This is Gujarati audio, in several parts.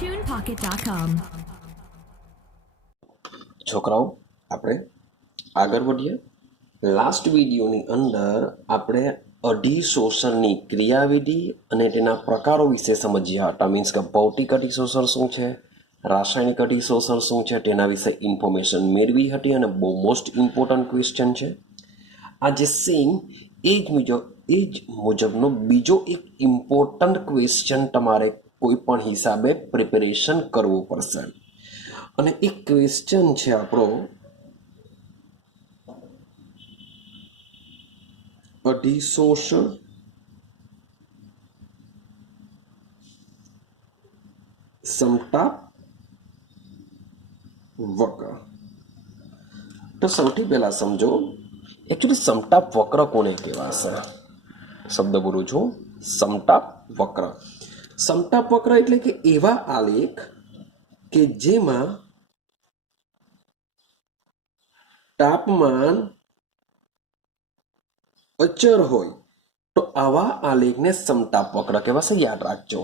TunePocket.com. છોકરાઓ આપણે આગળ વધીએ. લાસ્ટ વિડીયોની અંદર આપણે અધિશોષણની ક્રિયાવિધિ અને તેના પ્રકારો વિશે સમજ્યા હતા. મીન્સ કે ભૌતિક અધિશોષણ શું છે, રાસાયણિક અધિશોષણ શું છે, તેના વિશે ઇન્ફોર્મેશન મેળવી હતી અને બહુ મોસ્ટ ઇમ્પોર્ટન્ટ ક્વેશ્ચન છે. આજે સેમ એ જ મુજબનો બીજો એક ઇમ્પોર્ટન્ટ ક્વેશ્ચન તમારે કોઈ પણ હિસાબે પ્રિપેરેશન કરવું પડશે. અને એક ક્વેશ્ચન છે આપણો અધિશોષણ સમતાપ વક્ર. તો સૌથી પહેલા સમજો એકચ્યુઅલી સમતાપ વક્ર કોને કહેવાશે. શબ્દ બોલું છું, સમતાપ વક્ર. સમતાપ વક્ર એટલે કે એવા આલેખ કે જેમાં તાપમાન અચર હોય તો આવા આલેખને સમતાપ વક્ર કહેવાશે. યાદ રાખજો.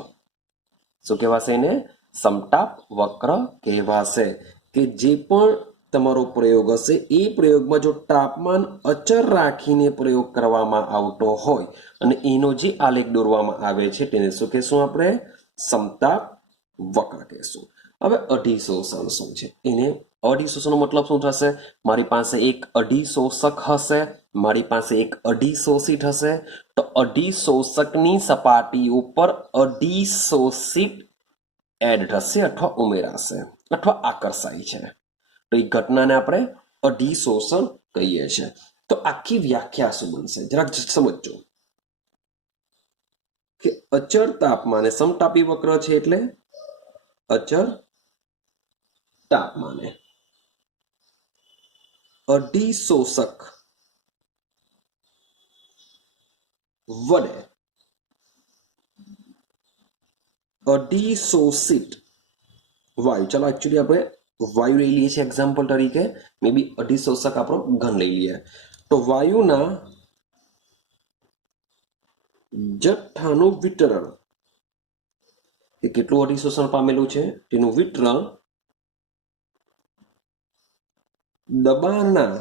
શું કહેવાશે એને? સમતાપ વક્ર કહેવાશે. કે જે પણ તમારો પ્રયોગ હશે એ પ્રયોગમાં જો તાપમાન અચર રાખીને પ્રયોગ કરવામાં આવતો હોય અને એનો જે આલેખ દોરવામાં આવે છે તેને શું કહેશું આપણે? સમતાપ વક્ર કહેશું. હવે અધિશોષણ શું છે? એને અધિશોષણનો મતલબ શું થશે? મારી પાસે એક અધિશોષક હશે, મારી પાસે એક અધિશોષિત હશે. તો અધિશોષકની સપાટી ઉપર અધિશોષિત એડ થશે અથવા ઉમેરાશે અથવા આકર્ષાય છે. તો એ ઘટનાને આપણે અધિશોષણ કહીએ છીએ. તો આખી વ્યાખ્યા શું બનશે જરાક સમજો કે અચળ તાપમાને સમતાપી વક્ર છે એટલે અચળ તાપમાને અધિશોષક વડે અધિશોષિત વાયુ, ચાલો એકચ્યુઅલી આપણે વાયુ લઈ લઈએ છીએ એક્ઝામ્પલ તરીકે, મે બી અધિશોષક આપણો ઘન લઈ લઈએ. તો વાયુના જથ્થાનું વિતરણ, કે કેટલું અધિશોષણ પામેલું છે તેનું વિતરણ દબાણના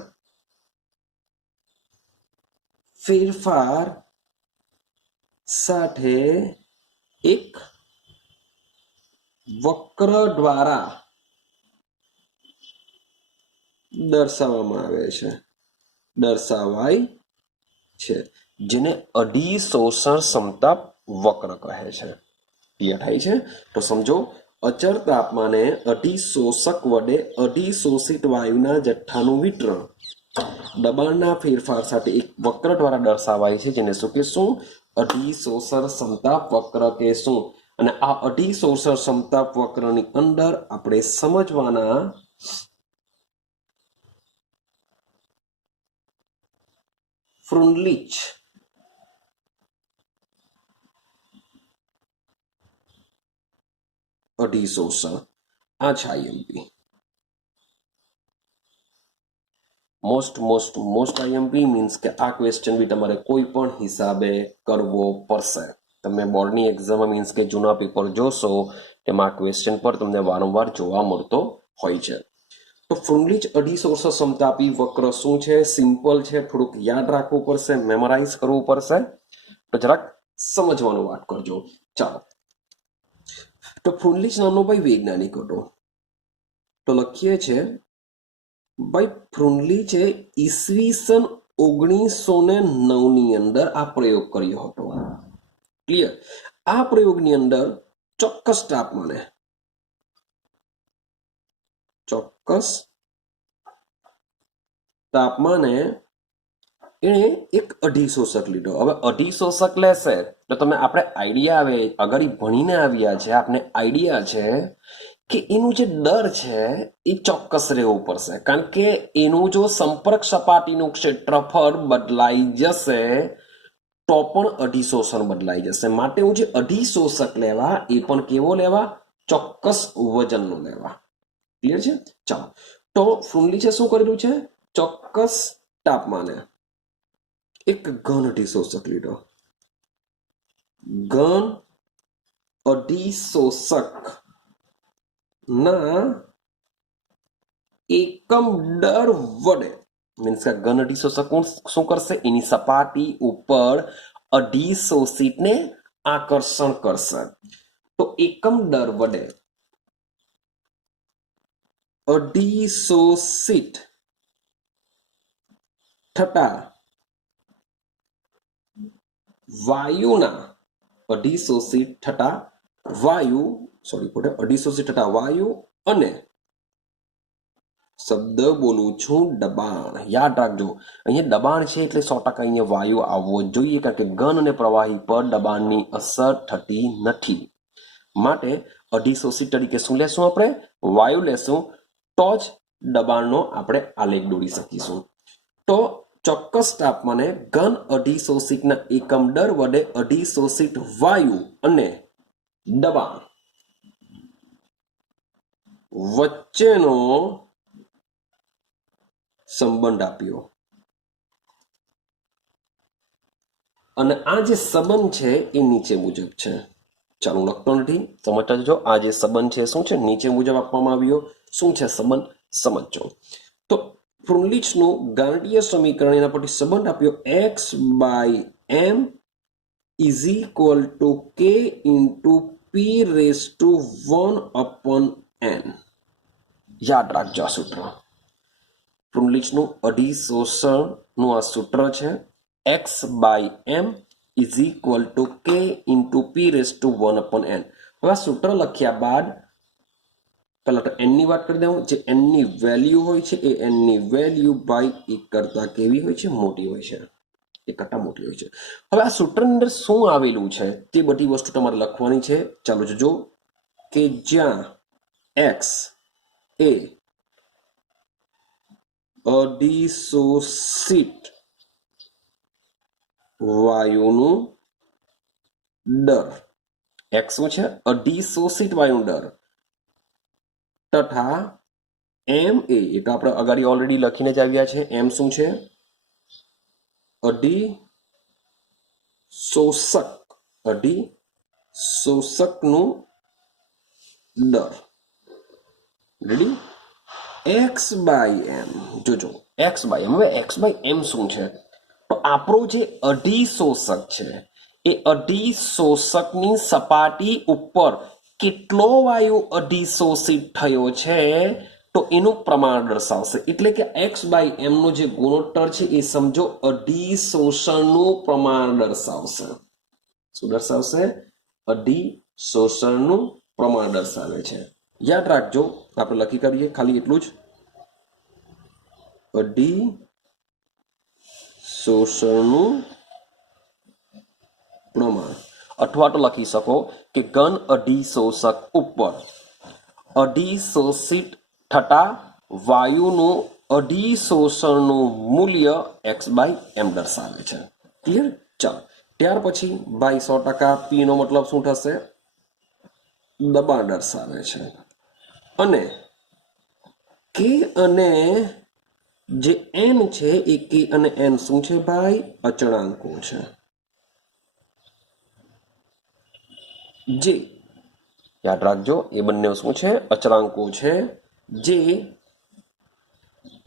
ફેરફાર સાથે એક વક્ર દ્વારા દર્શાવાય છે જેને અધિશોષણ સમતાપ વક્ર કહે છે. ક્લિયર થાય છે? તો સમજો, અચળ તાપમાને અધિશોષક વડે અધિશોષિત વાયુના જથ્થાનું વિતરણ દબાણના ફેરફાર સાથે એક વક્ર દ્વારા દર્શાવાય છે જેને શું કહેશું? અધિશોષણ સમતાપ વક્ર કહેશું. અને આ અધિશોષણ સમતાપ વક્રની અંદર આપણે સમજવાના ફ્રુનલિચ અધિશોષણ. આ છે આઈએમપી. મોસ્ટ આઈએમપી મીન્સ કે આ ક્વેશ્ચન બી તમારે કોઈ પણ હિસાબે કરવો પડશે. તમે બોર્ડની એક્ઝામમાં મીન્સ કે જૂના પેપર જોશો તેમાં આ ક્વેશ્ચન પર તમને વારંવાર જોવા મળતો હોય છે. તો ફ્રુનલિચ અધિશોષણ સમતાપી વક્ર શું છે? સિમ્પલ છે, થોડુંક યાદ રાખવું પડશે, મેમરાઇઝ કરવું પડશે. તો જરાક સમજવાનું વાત કરજો. ચાલો, તો ફ્રુનલિચ નામનો ભાઈ વૈજ્ઞાનિક હતો. તો લખીએ છે ભાઈ ફ્રુનલિચે ઈસવીસન 1909 ની અંદર આ પ્રયોગ કર્યો હતો. ક્લિયર? આ પ્રયોગની અંદર ચોક્કસ તાપમાને એણે એક અધિશોષક લીધો. હવે અધિશોષક લેશે તો તમે આપણે આઈડિયા આવે, અગર ભણીને આવ્યા છે, આપને આઈડિયા છે કે એનું જે દર છે એ ચોક્કસ રહેવું પડશે. કારણ કે એનું જો સંપર્ક સપાટીનું ક્ષેત્રફળ બદલાઈ જશે તો પણ અધિશોષણ બદલાઈ જશે. માટે હું જે અધિશોષક લેવા એ પણ કેવો લેવા? ચોક્કસ વજનનો લેવા. ક્લિયર છે? ચાલો, તો ફ્રુનલિચે શું કરેલું છે? ચોક્કસ તાપમાને એક ઘન અધિશોષક લીધો. ઘન અધિશોષક ના એકમ દર વડે મીન્સ કે ઘન 250 શું કરશે? એની સપાટી ઉપર 250 સીટને આકર્ષણ કરશે. તો એકમ દર વડે 250 સીટ થતા વાયુના 250 સીટ થતા વાયુ 250 સીટ થતા વાયુ અને શબ્દ બોલું છું દબાણ. યાદ રાખજો, અહીંયા દબાણ છે એટલે 100% અહીંયા વાયુ આવવો જોઈએ, કારણ કે ઘન અને પ્રવાહી પર દબાણની અસર થતી નથી. માટે 250 સીટ તરીકે શું લેશું? આપણે વાયુ લેશું, તો જ દબાણનો આપણે આલેખ દોરી શકીશું. તો ચોક્કસ તાપમાને ઘન 250 સીટના એકમ દર વડે 250 સીટ વાયુ અને દબાણ વચ્ચેનો સંબંધ આપ્યો. અને આ જે સંબંધ છે એ નીચે મુજબ છે. ચાલો લખતો નથી, સમજતા જજો. આ જે સંબંધ છે શું છે? નીચે મુજબ આપવામાં આવ્યો. શું છે સંબંધ? સમજો. તો ફ્રુન્લિચનું ગાણિતીય સમીકરણ, એના પરથી સંબંધ આપ્યો x by m is equal to k into p raise to 1 upon n. યાદ રાખજો આ સૂત્ર. ફ્રુન્લિચનું 250 શોષણનું આ સૂત્ર છે. x by m is equal to k into p raise to 1 upon n. હવે આ સૂત્ર લખ્યા બાદ પહેલા તો n ની વાત કરી દઉં. જે n ની વેલ્યુ હોય છે એ n ની વેલ્યુ બાય 1 કરતા કેવી હોય છે? મોટી હોય છે. 1 કરતા મોટી હોય છે. હવે આ સૂત્રની અંદર શું આવેલું છે તે બધી વસ્તુ તમારે લખવાની છે. ચાલો જોજો કે જ્યાં x એ 250 સીટ વાયુનું દર, x શું છે? 250 સીટ વાયુનું દર, તથા m એ તો આપણે અગાડી ઓલરેડી લખીને જ આવ્યા છે. m શું છે? 250 શોષકનું દર. રેડી? x બાય m જોજો, x બાય m. હવે x બાય m શું છે? તો આપણો જે 250 શોષક છે એ 250 શોષકની સપાટી ઉપર કેટલો વાયુ 250 સીટ થયો છે તો એનું પ્રમાણ દર્શાવશે. એટલે કે x બાય m નો જે ગુણોત્તર છે એ સમજો 250 શોષણનું પ્રમાણ દર્શાવશે. શું દર્શાવશે? 250 શોષણનું પ્રમાણ દર્શાવે છે. યાદ રાખજો, આપણે લખી કરીએ ખાલી એટલું જ. 250 શોષણનું પ્રમાણ, અથવા તો લખી શકો કે ઘન 250 શોષક ઉપર 250 સીટ થતા વાયુનું 250 શોષણનું મૂલ્ય x બાય m દર્શાવે છે. ક્લિયર? ચાલો ત્યાર પછી બાય 100% p નો મતલબ શું થશે? દબાણ દર્શાવે છે. અને k અને જે n છે એ k અને n શું છે ભાઈ? અચળાંકો છે. જે યાદ રાખજો, એ બંને શું છે? અચળાંકો છે. જે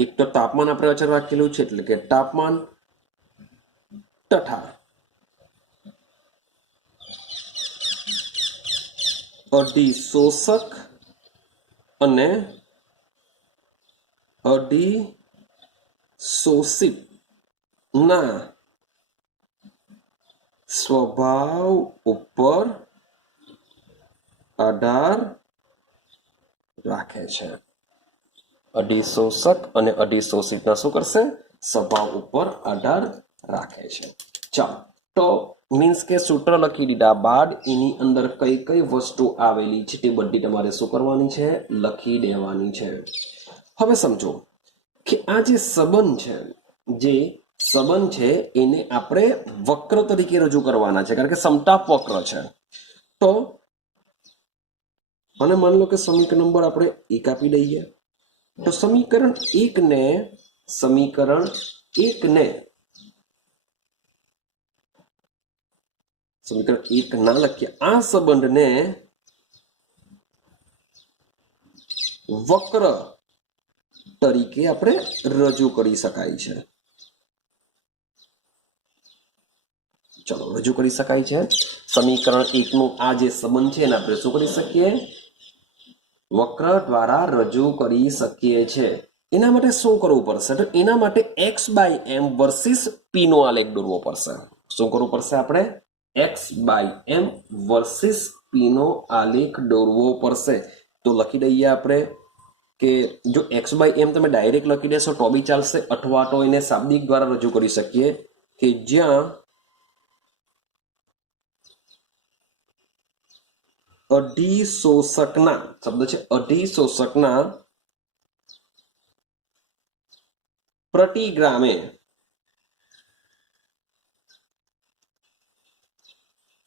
એક તો તાપમાન આપણે અચળ રાખેલું છે એટલે કે તાપમાન, તથા 250 શોષક અને 250 શોષિત ના સ્વભાવ ઉપર આધાર રાખે છે. 250 શોષક અને 250 શોષિતના શું કરશે? સ્વભાવ ઉપર આધાર રાખે છે. ચાલો, તો મીન્સ કે સૂત્ર લખી દીધા બાદ એની અંદર કઈ કઈ વસ્તુ આવેલી છે તે બધી તમારે શું કરવાની છે? લખી દેવાની છે. હવે સમજો કે આ જે સંબંધ છે એને આપણે વક્ર તરીકે રજૂ કરવાના છે, કારણ કે સમતાપ વક્ર છે. તો અને માની લો કે સમીકરણ નંબર આપણે 1 આપી દઈએ. તો સમીકરણ 1 ના લખીએ. આ સંબંધને વક્ર તરીકે આપણે રજૂ કરી શકાય છે. ચલો રજૂ કરી શકાય છે. સમીકરણ 1 નું આ જે સંબંધ છે એને આપણે શું કરી શકીએ? વક્ર દ્વારા રજૂ કરી શકીએ છીએ. એના માટે શું કરવું પડશે? તો એના માટે x/m વર્સિસ p નો આલેખ દોરવો પડશે. શું કરવું પડશે? આપણે x/m વર્સિસ p નો આલેખ દોરવો પડશે. તો લખી દઈએ આપણે કે જો x/m તમે ડાયરેક્ટ લખી દેશો તો બી ચાલશે, અથવા તો એને શાબ્દિક દ્વારા રજૂ કરી શકીએ કે જ્યાં અધિશોષકના શબ્દ છે, અધિશોષકના પ્રતિગ્રામે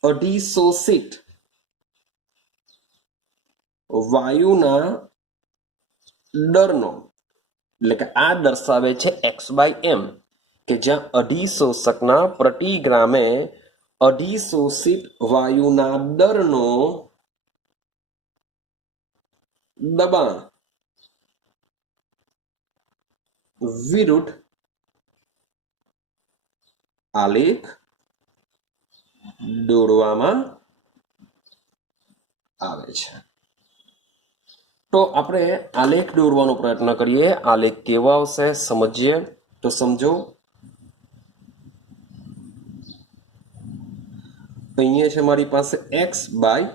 અધિશોષિત વાયુના દરનો, એટલે કે આ દર્શાવે છે x/m કે જ્યાં અધિશોષકના પ્રતિગ્રામે અધિશોષિત વાયુના દરનો દબાણ વિરુદ્ધ આલેખ દોરવામાં આવે છે. તો આપણે આલેખ દોરવાનો પ્રયત્ન કરીએ. આલેખ કેવો આવશે સમજીએ. તો સમજો, અહીંયા છે મારી પાસે x/m,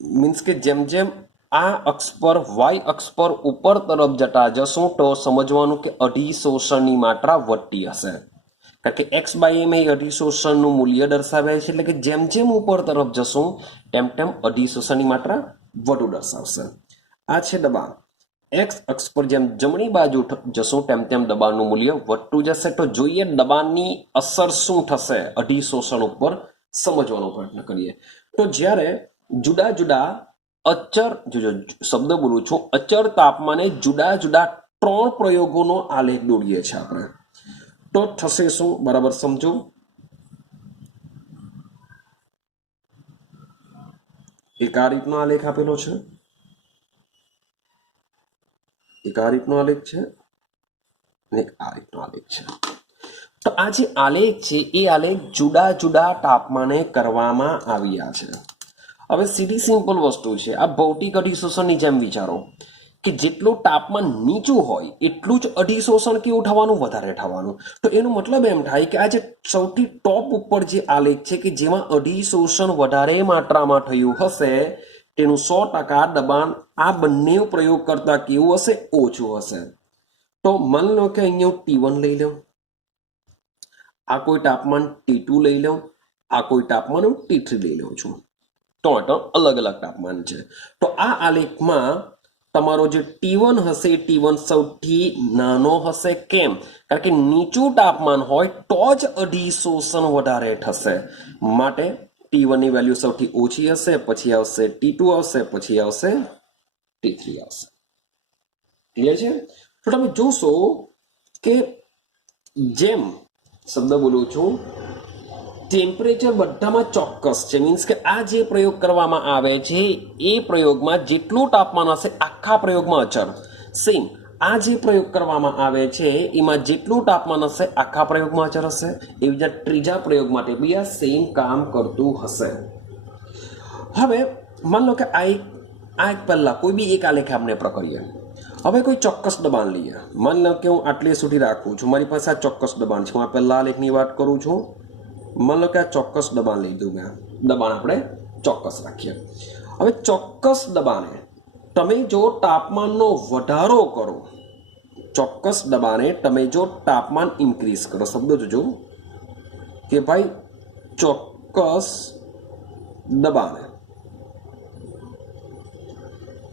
મીન્સ કે જેમ જેમ આ અક્ષ પર y અક્ષ પર ઉપર તરફ જતા જશું તો સમજવાનું કે અધિશોષણની માત્રા વધતી હશે, કારણ કે x/m એ અધિશોષણનું મૂલ્ય દર્શાવે છે. એટલે કે જેમ જેમ ઉપર તરફ જશું તેમ તેમ અધિશોષણની માત્રા વધુ દર્શાવશે. આ છે દબાણ. x અક્ષ પર જેમ જમણી બાજુ જશું તેમ તેમ દબાણનું મૂલ્ય વધતું જશે. તો જોઈએ દબાણની અસર શું થશે અધિશોષણ ઉપર, સમજવાનો પ્રયત્ન કરીએ. તો જ્યારે જુદા જુદા અચર, શબ્દ બોલું છું, અચર તાપમાને જુદા જુદા 3 પ્રયોગોનો આલેખ દોરીએ છીએ આપણે, તો થશે શું? બરાબર સમજો. એક આ રીતનો આલેખ આપેલો છે, એક આ રીતનો આલેખ છે અને એક આ રીતનો આલેખ છે. તો આ જે આલેખ છે એ આલેખ જુદા જુદા તાપમાને કરવામાં આવ્યા છે. હવે સીધી સિમ્પલ વસ્તુ છે, આ ભૌતિક અધિશોષણની જેમ વિચારો કે જેટલું તાપમાન નીચું હોય એટલું જ અધિશોષણ કેવું થવાનું? વધારે થવાનું. તો એનો મતલબ એમ થાય કે આ જે સૌથી ટોપ ઉપર જે આલેખ છે કે જેમાં અધિશોષણ વધારે માત્રામાં થયું હશે તેનું 100% દબાણ આ બંને પ્રયોગ કરતા કેવું હશે? ઓછું હશે. તો માની લો કે અહીંયા હું T1 લઈ લઉં, આ કોઈ તાપમાન T2 લઈ લઉં, આ કોઈ તાપમાન હું T3 લઈ લઉં છું. તો અલગ અલગ તાપમાન છે. તો આ આલેખમાં તમારો જે T1 હશે T1 સૌથી નાનો હશે. કેમ? કારણ કે નીચું તાપમાન હોય તો જ અધિશોષણ વધારે થશે. માટે T1 ની વેલ્યુ સૌથી ઓછી હશે, પછી આવશે T2 આવશે, પછી આવશે T3 આવશે. ક્લિયર છે? તો તમે જોશો કે જેમ શબ્દ બોલું છું, ટેમ્પરેચર બધામાં ચોક્કસ છે. મીન્સ કે આ જે પ્રયોગ કરવામાં આવે છે એ પ્રયોગમાં જેટલું તાપમાન હશે આખા પ્રયોગમાં અચળ સેમ. આ જે પ્રયોગ કરવામાં આવે છે એમાં જેટલું તાપમાન હશે આખા પ્રયોગમાં અચળ હશે. એવી રીતે ત્રીજા પ્રયોગ માટે બી આ સેમ કામ કરતું હશે. હવે માન લો કે આ એક પહેલા કોઈ બી એક આલેખ આપણે કરીએ. હવે કોઈ ચોક્કસ દબાણ લઈએ. માન લો કે હું આટલે સુધી રાખું છું, મારી પાસે આ ચોક્કસ દબાણ છે. હું આ પહેલા આલેખની વાત કરું છું. માન લો કે આ ચોક્કસ દબાણ લઈ દઉં મેં. દબાણ આપણે ચોક્કસ રાખીએ. હવે ચોક્કસ દબાણે તમે જો તાપમાનનો વધારો કરો, ચોક્કસ દબાણે તમે જો તાપમાન ઇન્ક્રીઝ કરો, શબ્દો જોજો કે ભાઈ ચોક્કસ દબાણે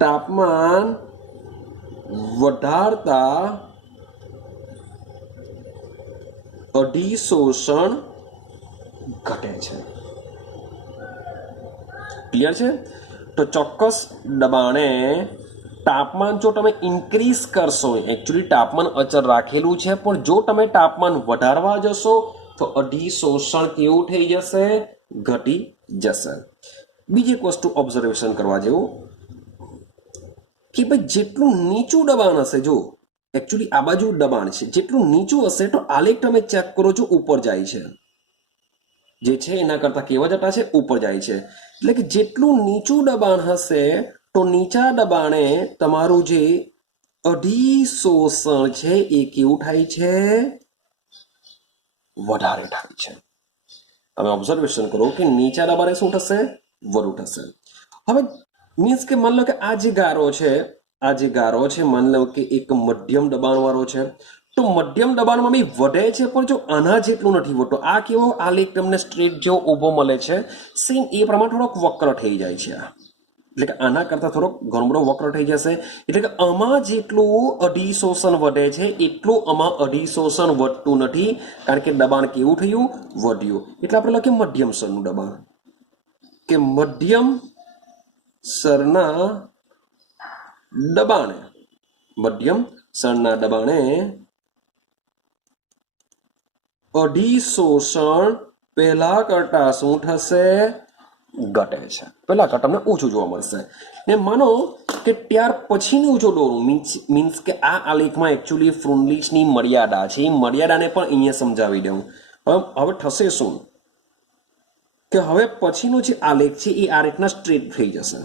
તાપમાન વધારતા અધિશોષણ ઘટે છે. ક્લિયર છે? તો ચોક્કસ દબાણે તાપમાન જો તમે ઇન્ક્રીઝ કરશો, એકચ્યુઅલી તાપમાન અચળ રાખેલું છે પણ જો તમે તાપમાન વધારવા જશો તો અધિશોષણ કેવું થઈ જશે? ઘટી જશે. બીજી એક વસ્તુ ઓબ્ઝર્વેશન કરવા જેવું, કે ભાઈ જેટલું નીચું દબાણ હશે, જો એકચ્યુઅલી આ બાજુ દબાણ છે, જેટલું નીચું હશે તો આલેખ તમે ચેક કરો છો ઉપર જાય છે, જે છે એના કરતા કેવા જતા છે, ઉપર જાય છે. એટલે કે જેટલું નીચું દબાણ હશે તો નીચા દબાણે તમારું જે અધિશોષણ છે એ કેવું થાય છે, વધારે થાય છે. તમે ઓબ્ઝર્વેશન કરો કે નીચા દબાણે શું થશે, વધુ થશે. હવે મીન્સ કે માની લો કે આ જે ગારો છે, માની લો કે એક મધ્યમ દબાણ વાળો છે, તો મધ્યમ દબાણમાં બી વધે છે પણ જો આના જેટલું નથી વધતો. આ કેવો આલેખ તમને સ્ટ્રેટ જેવો ઊભો મળે છે, સેમ એ પ્રમાણે થોડોક વક્ર થઈ જાય છે. એટલે કે આના કરતા થોડોક ઘણો બધો વક્ર થઈ જશે. એટલે કે આમાં જેટલું અધિશોષણ વધે છે એટલું આમાં અધિશોષણ વધતું નથી, કારણ કે દબાણ કેવું થયું, વધ્યું. એટલે આપણે લખીએ મધ્યમ સ્તરનું દબાણ, કે મધ્યમ સ્તરના દબાણે અધિશોષણ પહેલા કરતા શું થશે, ઘટે છે. પહેલા કરતા તમને ઓછું જોવા મળશે. ને માનો કે ત્યાર પછીનું ઊંચો દોરું મીન્સ કે આ આલેખમાં એકચ્યુઅલી ફ્રુન્લિચની મર્યાદા છે, એ મર્યાદાને પણ અહીંયા સમજાવી દઉં. હવે થશે શું કે હવે પછીનો જે આલેખ છે એ આ રીતના સ્ટ્રેટ થઈ જશે.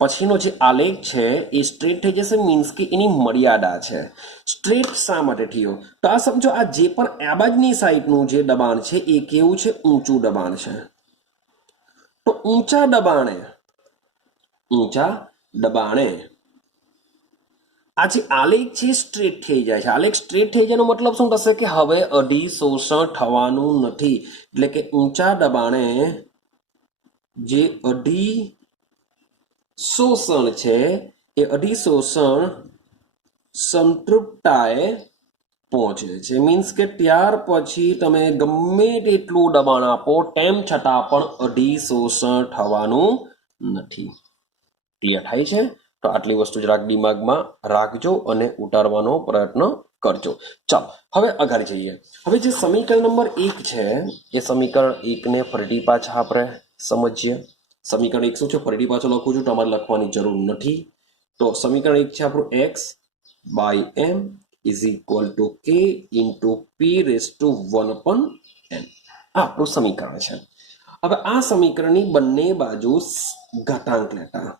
પછીનો જે આલેખ છે એ સ્ટ્રેટ થઈ જશે, મીન્સ કે એની મર્યાદા છે. સ્ટ્રેટ શા માટે થયો, તો આ સમજો આ જે પણ આ બાજુની સાઈડનું જે દબાણ છે એ કેવું છે, ઊંચું દબાણ છે. તો ઊંચા દબાણે આ જે આલેખ છે સ્ટ્રેટ થઈ જાય છે. આલેખ સ્ટ્રેટ થઈ જવાનો મતલબ શું થશે કે હવે અધિશોષણ થવાનું નથી. એટલે કે ઊંચા દબાણે જે અધિશોષણ છે એ અધિશોષણ સંતૃપ્તતાએ પહોંચે છે. મીન્સ કે ત્યાર પછી તમે ગમે તેટલું દબાણ આપો તેમ છતાં પણ અધિશોષણ થવાનું નથી. ક્લિયર થાય છે? તો આટલી વસ્તુ જરાક દિમાગમાં રાખજો અને ઉતારવાનો પ્રયત્ન કરજો. ચાલો હવે આગળ જઈએ. હવે જે સમીકરણ નંબર 1 છે એ સમીકરણ 1 ને ફરીથી પાછા આપણે સમજીએ. સમીકરણ 1 શું છે, ફરીથી પાછો લખું છું, તમારે લખવાની જરૂર નથી. તો સમીકરણ 1 છે આપણું x/m is equal to k into p raised to 1/n. આ આપણું સમીકરણ છે. હવે આ સમીકરણની બંને બાજુ ઘાતાંક લેતા,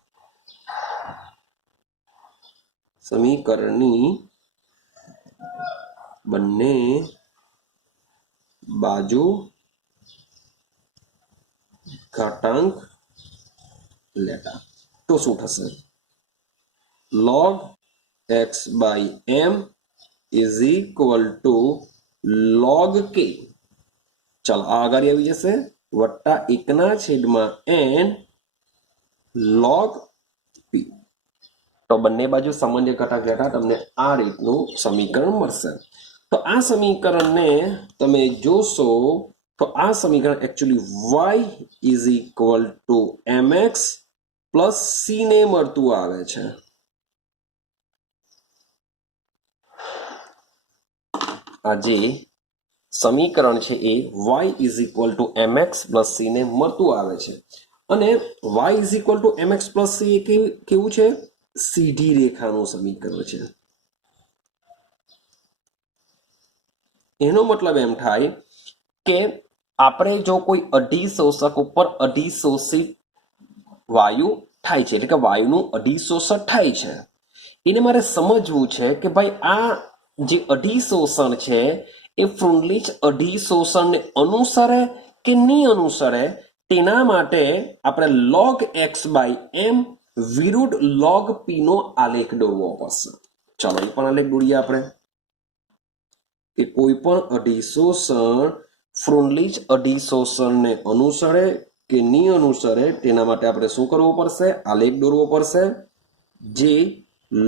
સમીકરણની બંને બાજુ ઘાતાંક લેતા તો શું થશે, log x/m is equal to log k. ચાલો આગળ આવી જશે, વત્તા 1/n log p. તો બંને બાજુ સામાન્ય ઘાતાંક લેતા તમને આ રીતનું સમીકરણ મળશે. તો આ સમીકરણને તમે જોશો તો આ સમીકરણ actually y is equal to mx plus c ને મળતું આવે છે. આ જે સમીકરણ છે એ y is equal to mx plus c ને મળતું આવે છે. અને y is equal to mx plus c એ કેવું છે, સીધી રેખાનું સમીકરણ છે. એનો મતલબ એમ થાય કે આપણે જો કોઈ અધિશોષક ઉપર અધિશોષિત વાયુ થાય છે, એટલે કે વાયુનું અધિશોષણ થાય છે, એને મારે સમજવું છે કે ભાઈ આ જે અધિશોષણ છે એ ફ્રુન્લિચ અધિશોષણને અનુસરે કે નહીં અનુસરે, તેના માટે આપણે log x/m વિરુદ્ધ log p નો આલેખ દોરવો પડશે. ચાલો એ પણ આલેખ દોરીએ આપણે, કે કોઈ પણ અધિશોષણ ફ્રુન્લિચ અધિશોષણને અનુસરે કે નહીં અનુસરે તેના માટે આપણે શું કરવું પડશે, આલેખ દોરવો પડશે, જે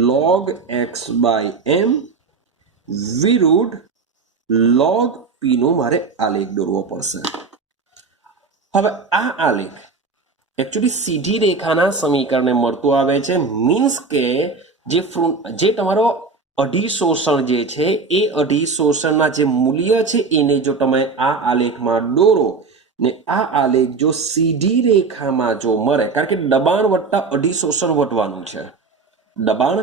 log x/m વિરુદ્ધ log p નો મારે આલેખ દોરવો પડશે. હવે આ આલેખ એકચ્યુઅલી સીધી રેખાના સમીકરણને મળતું આવે છે. મીન્સ કે જે તમારો અધિશોષણ જે છે એ અધિશોષણના જે મૂલ્ય છે એને જો તમે આ આલેખમાં દોરો ને આ આલેખ જો સીધી રેખામાં જો મળે, કારણ કે દબાણ વધતા અધિશોષણ વધવાનું છે, દબાણ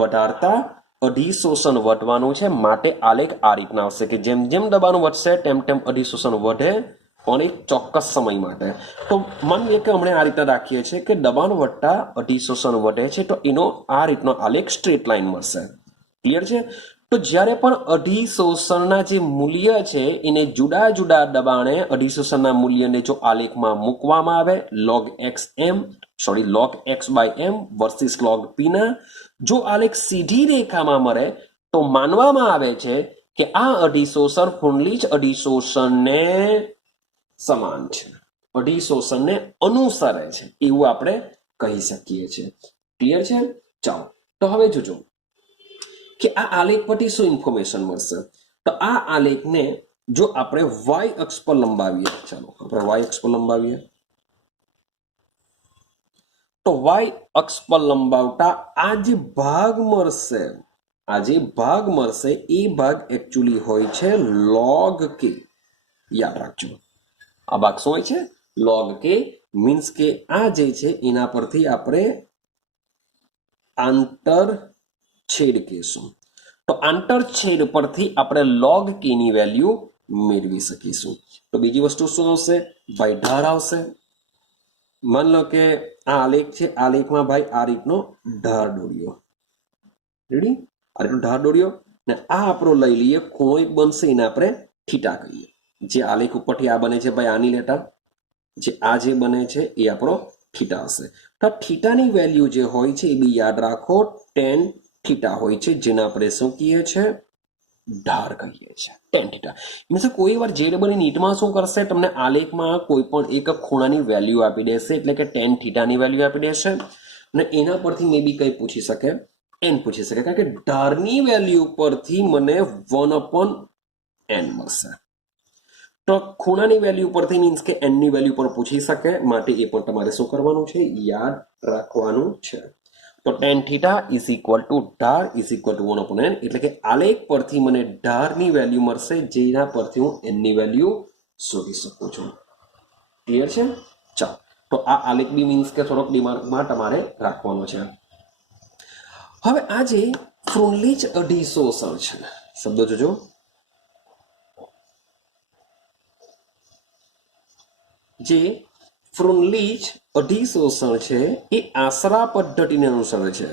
વધારતા અધિશોષણ વધવાનું છે, માટે આલેખ આ રીતના આવશે કે જેમ જેમ દબાણ વધશે તેમ તેમ અધિશોષણ વધે, પણ એક ચોક્કસ સમય માટે. તો માની લઈએ કે હમણે આ રીતના રાખીએ છીએ કે દબાણ વધતા અધિશોષણ વધે છે, તો એનો આ રીતનો આલેખ સ્ટ્રેટ લાઈન મળશે. ક્લિયર છે? તો જ્યારે પણ અધિશોષણના જે મૂલ્ય છે એને જુદા જુદા દબાણે અધિશોષણના મૂલ્યને જો આલેખમાં મૂકવામાં આવે log x by m versus log p ના જો આલેખ સીધી રેખામાં મળે તો માનવામાં આવે છે કે આ અધિશોષણ ફ્રુન્લીચ અધિશોષણને સમાન છે, અધિશોષણને અનુસરે છે, એવું આપણે કહી શકીએ છીએ. ક્લિયર છે? ચાલો તો હવે જોજો કે આ આલેખ પરથી શું ઇન્ફોર્મેશન મળશે. તો આ આલેખને જો આપણે y અક્ષ પર લંબાવીએ, ચાલો આપણે y અક્ષ પર લંબાવીએ, તો y અક્ષ પર લંબાવતા આ જે ભાગ મળશે, આ જે ભાગ મળશે એ ભાગ એકચ્યુઅલી હોય છે log k. યાદ રાખજો, આ ભાગ શું હોય છે? log k. મીન્સ કે આ જે છે એના પરથી આપણે આંતરછેદ કહેશું. તો આંતરછેદ પરથી આપણે log k ની વેલ્યુ મેળવી શકીશું. તો બીજી વસ્તુ શું આવશે? ભાઈ ઢાળ આવશે. માન લો કે આ આલેખ છે, આલેખમાં ભાઈ આ રીતનો ઢાળ દોર્યો, રેડી? આ રીતનો ઢાળ દોર્યો ને આ આપણો લઈ લઈએ ખૂણો એક બનશે, એને આપણે થીટા કહીએ. જે આલેખ ઉપરથી આ બને છે ભાઈ આની લેટા, જે આ જે બને છે એ આપણો થીટા હશે. તો થીટાની વેલ્યુ જે હોય છે એ બી યાદ રાખો, tan થીટા હોય છે, જેને આપણે શું કહીએ છીએ? ઢાળ કહીએ છીએ, tan થીટા. મીન્સ કોઈ વાર જે ડબલ નીટમાં શું કરશે, તમને આલેખમાં કોઈ પણ એક ખૂણાની વેલ્યુ આપી દેશે, એટલે કે tan થીટાની વેલ્યુ આપી દેશે અને એના પરથી મે બી કઈ પૂછી શકે, n પૂછી શકે, કારણ કે ઢાળની વેલ્યુ પરથી મને 1/n મળશે. તો ખૂણાની વેલ્યુ પરથી મીન્સ કે n ની વેલ્યુ પણ પૂછી શકે, માટે એ પણ તમારે શું કરવાનું છે? યાદ રાખવાનું છે. તો tan theta is equal two ઢાળ ઇઝ ઇક્વલ ટુ 1/n, એટલે કે આલેખ પરથી મને ઢાળની વેલ્યુ મળશે, જેના પરથી હું n ની વેલ્યુ શોધી શકું છું. ક્લિયર છે? ચાલો તો આ આલેખ બી મીન્સ કે થોડોક દિમાગમાં તમારે રાખવાનો છે. હવે આ જે ફ્રુન્લીચ અધિશોષણ છે, શબ્દો જોજો, જે ફ્રુન્લીચ અધિશોષણ છે એ આશરા પદ્ધતિને અનુસરે છે.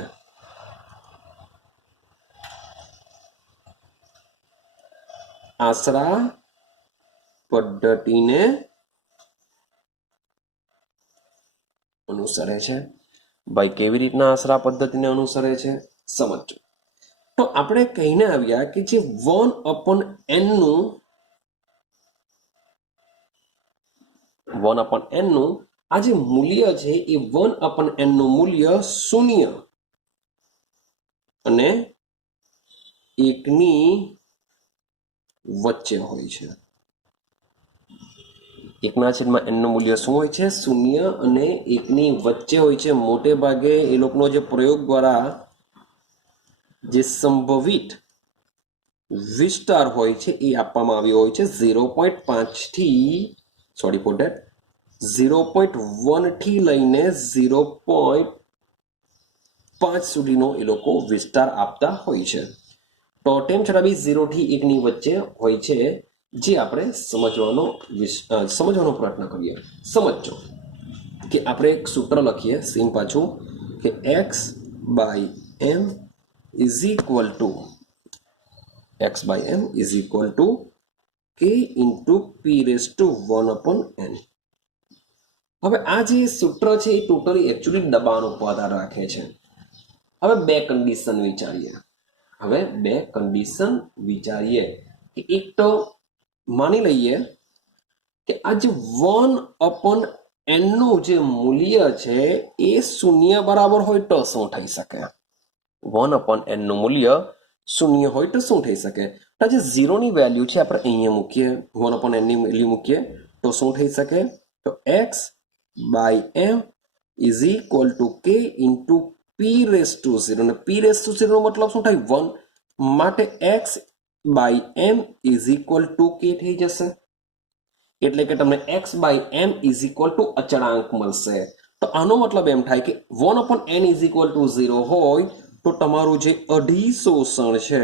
આશરા પદ્ધતિને અનુસરે છે. ભાઈ કેવી રીતના આશરા પદ્ધતિને અનુસરે છે સમજો. તો આપણે કહીને આવ્યા કે જે 1/n નું આ જે મૂલ્ય છે એ 1/n નું મૂલ્ય 0 અને 1 ની વચ્ચે હોય છે. 1/n નું મૂલ્ય શું હોય છે? 0 અને 1 ની વચ્ચે હોય છે. મોટે ભાગે એ લોકોનો જે પ્રયોગ દ્વારા જે સંભવિત વિસ્તાર હોય છે એ આપવામાં આવ્યો હોય છે 0.5 થી સોરી ફોર ધેટ 0.1 થી લઈને 0.5 સુધીનો એ લોકો વિસ્તાર આપતા હોય છે. તો તેમ છતાં બી 0 થી 1 ની વચ્ચે હોય છે, જે આપણે સમજવાનો પ્રયત્ન કરીએ. સમજો કે આપણે એક સૂત્ર લખીએ સેમ પાછું કે x by m is equal to k into p raised to 1/n. હવે આ જે સૂત્ર છે એ ટોટલી એકચ્યુઅલી દબાણ ઉપર આધાર રાખે છે. હવે બે કન્ડિશન વિચારીએ કે એક તો માની લઈએ કે આ જે 1/n નું જે મૂલ્ય છે એ 0 બરાબર હોય તો શું થઈ શકે? 1/n નું મૂલ્ય 0 હોય તો શું થઈ શકે? તો જે 0 ની વેલ્યુ છે આપણે અહીંયા મૂકીએ, 1/n ની વેલ્યુ મૂકીએ તો શું થઈ શકે? તો x by m is equal to k into p raised to 0, અને p raised to 0 નો મતલબ શું થાય? 1. માટે x by m is equal to k થઈ જશે. એટલે કે તમને x by m is equal to અચળાંક મળશે. તો તો આનો મતલબ એમ થાય કે 1/n ઇઝ ઇક્વલ ટુ 0 હોય તો તમારું જે અઢી શોષણ છે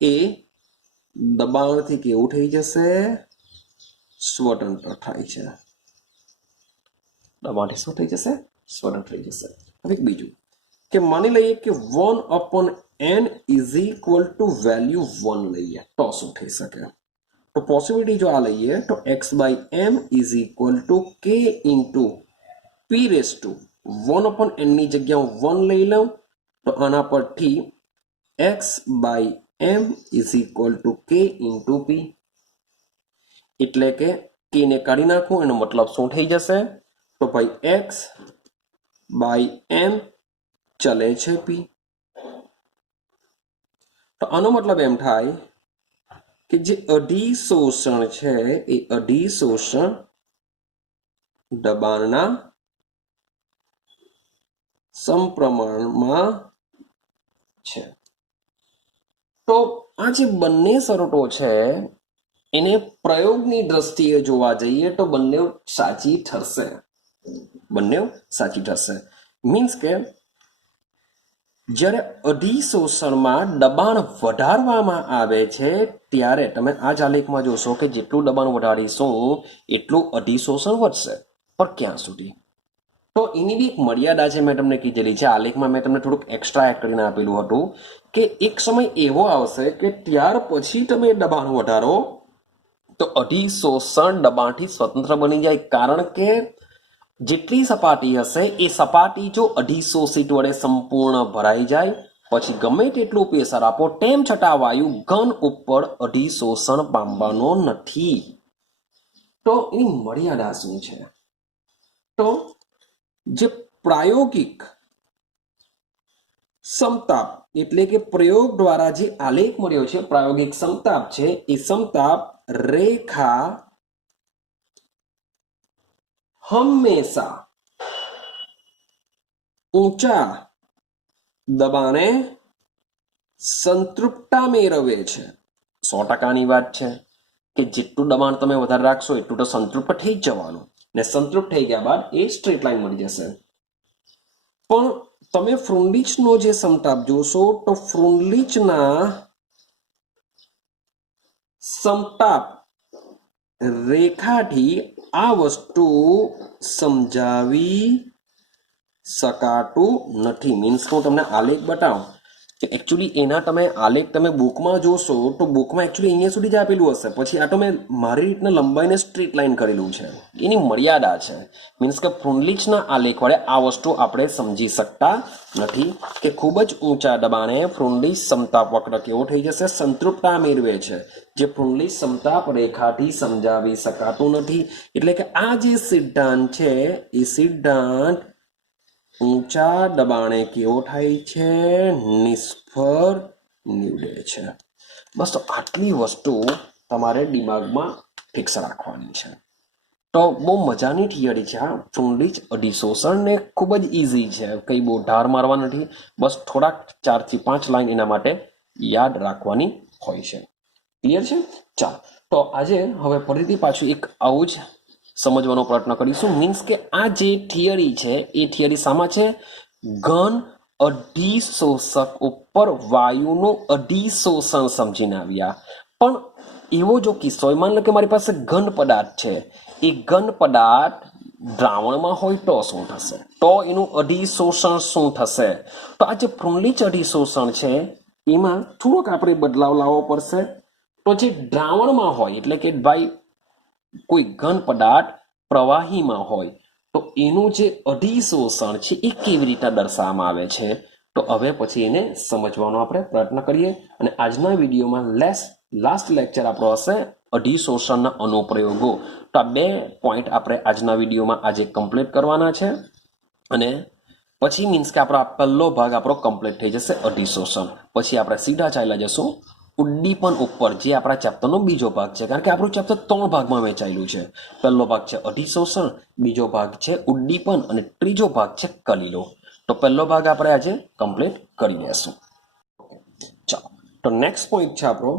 એ દબાણથી કેવું થઈ જશે? સ્વતંત્ર થાય છે. દબાણથી શું થઈ જશે? સ્વતંત્ર થઈ જશે. હવે બીજું કે માની લઈએ કે 1/n is equal two value 1 લઈએ તો શું થઈ શકે? તો પોસિબિલિટી જો આ લઈએ તો x/m is equal to k into p raise to 1/n ની જગ્યા હું 1 લઈ લઉં તો આના પરથી x/m is equal to k into p, એટલે કે k ને કાઢી નાખું એનો મતલબ શું થઈ જશે? તો ભાઈ x/m ચલે છે p. તો આનો મતલબ એમ થાય કે જે અઢી શોષણ છે એ અઢી શોષણ દબાણના સમપ્રમાણમાં છે. તો આ જે બંને શરતો છે એને પ્રયોગની દ્રષ્ટિએ જોવા જઈએ તો બંને સાચી ઠરશે. બંને સાચી ઠરશે મીન્સ કે જ્યારે અઢી શોષણમાં દબાણ વધારવામાં આવે છે ત્યારે તમે આ જ આલેખમાં જોશો કે જેટલું દબાણ વધારીશું એટલું અઢી શોષણ વધશે. પણ ક્યાં સુધી? તો એની બી એક મર્યાદા છે, મેં તમને કીધેલી છે. આલેખમાં મેં તમને થોડુંક એક્સ્ટ્રા એડ કરીને આપેલું હતું કે એક સમય એવો આવશે કે ત્યાર પછી તમે દબાણ વધારો તો અઢી શોષણ દબાણથી સ્વતંત્ર બની જાય, કારણ કે જેટલી સપાટી હશે એ સપાટી જો 250 સીટ વડે સંપૂર્ણ ભરાઈ જાય પછી ગમે તેટલું પ્રેશર આપો તેમ છતાં વાયુ ઘન ઉપર 250 શોષણ પામવાનો નથી. તો એની મર્યાદા શું છે? તો જે પ્રાયોગિક સમતાપ એટલે કે પ્રયોગ દ્વારા જે આલેખ મળ્યો છે પ્રાયોગિક સમતાપ છે એ સમતાપ રેખા હંમેશા ઊંચા દબાણે સંતૃપ્તતા મેળવે છે. 100%ની વાત છે કે જેટલું દબાણ તમે વધારે રાખશો એટલું તો સંતૃપ્ત થઈ જ જવાનું, ને સંતૃપ્ત થઈ ગયા બાદ એ સ્ટ્રેટ લાઈન મળી જશે. પણ તમે ફ્રુન્ડીચનો જે સમતાપ જોશો તો ફ્રુન્ડીચના સમતાપ રેખાથી આ વસ્તુ સમજાવી શકાતું નથી. મીન્સ હું તમને આલેખ બતાવું કે એકચ્યુઅલી એના તમે આલેખ તમે બુકમાં જોશો તો બુકમાં એકચ્યુઅલી અહીંયા સુધી જ આપેલું હશે, પછી આ તો મેં મારી રીતના લંબાઈને સ્ટ્રેટ લાઈન કરેલું છે. એની મર્યાદા છે. મીન્સ કે ફ્રુન્લીચના આલેખ વડે આ વસ્તુ આપણે સમજી શકતા નથી કે ખૂબ જ ઊંચા દબાણે ફ્રુન્લીચ સમતાપ વક્ર કેવો થઈ જશે? સંતૃપ્તતા મેળવે છે, જે ફ્રુન્લીચ સમતાપ રેખાથી સમજાવી શકાતું નથી. એટલે કે આ જે સિદ્ધાંત છે એ સિદ્ધાંત ઊંચા દબાણે કેવો થાય છે? નિષ્ફળ નીવડે છે. બસ આટલી વસ્તુ તમારે દિમાગમાં ફિક્સ રાખવાની છે. તો બહુ મજાની થિયરી છે આ ફ્રુન્લીચ અઢી શોષણ, ને ખૂબ જ ઇઝી છે, કંઈ બહુ ધાર મારવા નથી. બસ થોડાક 4 થી 5 લાઈન એના માટે યાદ રાખવાની હોય છે. ક્લિયર છે? ચાલો તો આજે હવે ફરીથી પાછું એક આવું જ સમજવાનો પ્રયત્ન કરીશું. મીન્સ કે આ જે થિયરી છે એ થિયરી શામાં છે? ઘન અઢી શોષક ઉપર વાયુનું અઢી શોષણ સમજીને આવ્યા. પણ એવો જો કિસ્સો હોય, માની લો કે મારી પાસે ઘન પદાર્થ છે, એ ઘન પદાર્થ દ્રાવણમાં હોય તો શું થશે? તો એનું અઢી શોષણ શું થશે? તો આ જે ફ્રુન્લીચ અઢી શોષણ છે એમાં થોડોક આપણે બદલાવ લાવવો પડશે. તો જે દ્રાવણમાં હોય એટલે કે ભાઈ કોઈ ઘન પદાર્થ પ્રવાહીમાં હોય તો એનું જે અઢી શોષણ છે એ કેવી રીતે દર્શાવવામાં આવે છે? તો હવે પછી એને સમજવાનો આપણે પ્રયત્ન કરીએ. અને આજના વિડીયોમાં લાસ્ટ લેક્ચર આપણો હશે અઢી શોષણના અનુપ્રયોગો. તો આ 2 પોઈન્ટ આપણે આજના વિડીયોમાં આજે કમ્પ્લીટ કરવાના છે. અને પછી મીન્સ કે આપણો પહેલો ભાગ આપણો કમ્પ્લીટ થઈ જશે અઢી શોષણ. પછી આપણે સીધા ચાલ્યા જશું ઉદ્દીપન ઉપર, જે આપણા ચેપ્ટરનો બીજો ભાગ છે. કારણ કે આપણું ચેપ્ટર 3 ભાગમાં વહેંચાયેલું છે. પહેલો ભાગ છે અઢી શોષણ, બીજો ભાગ છે ઉદ્દીપન અને ત્રીજો ભાગ છે કલીલો. તો પહેલો ભાગ આપણે આજે કમ્પ્લીટ કરી લેશું. ચાલો તો નેક્સ્ટ પોઈન્ટ છે આપણો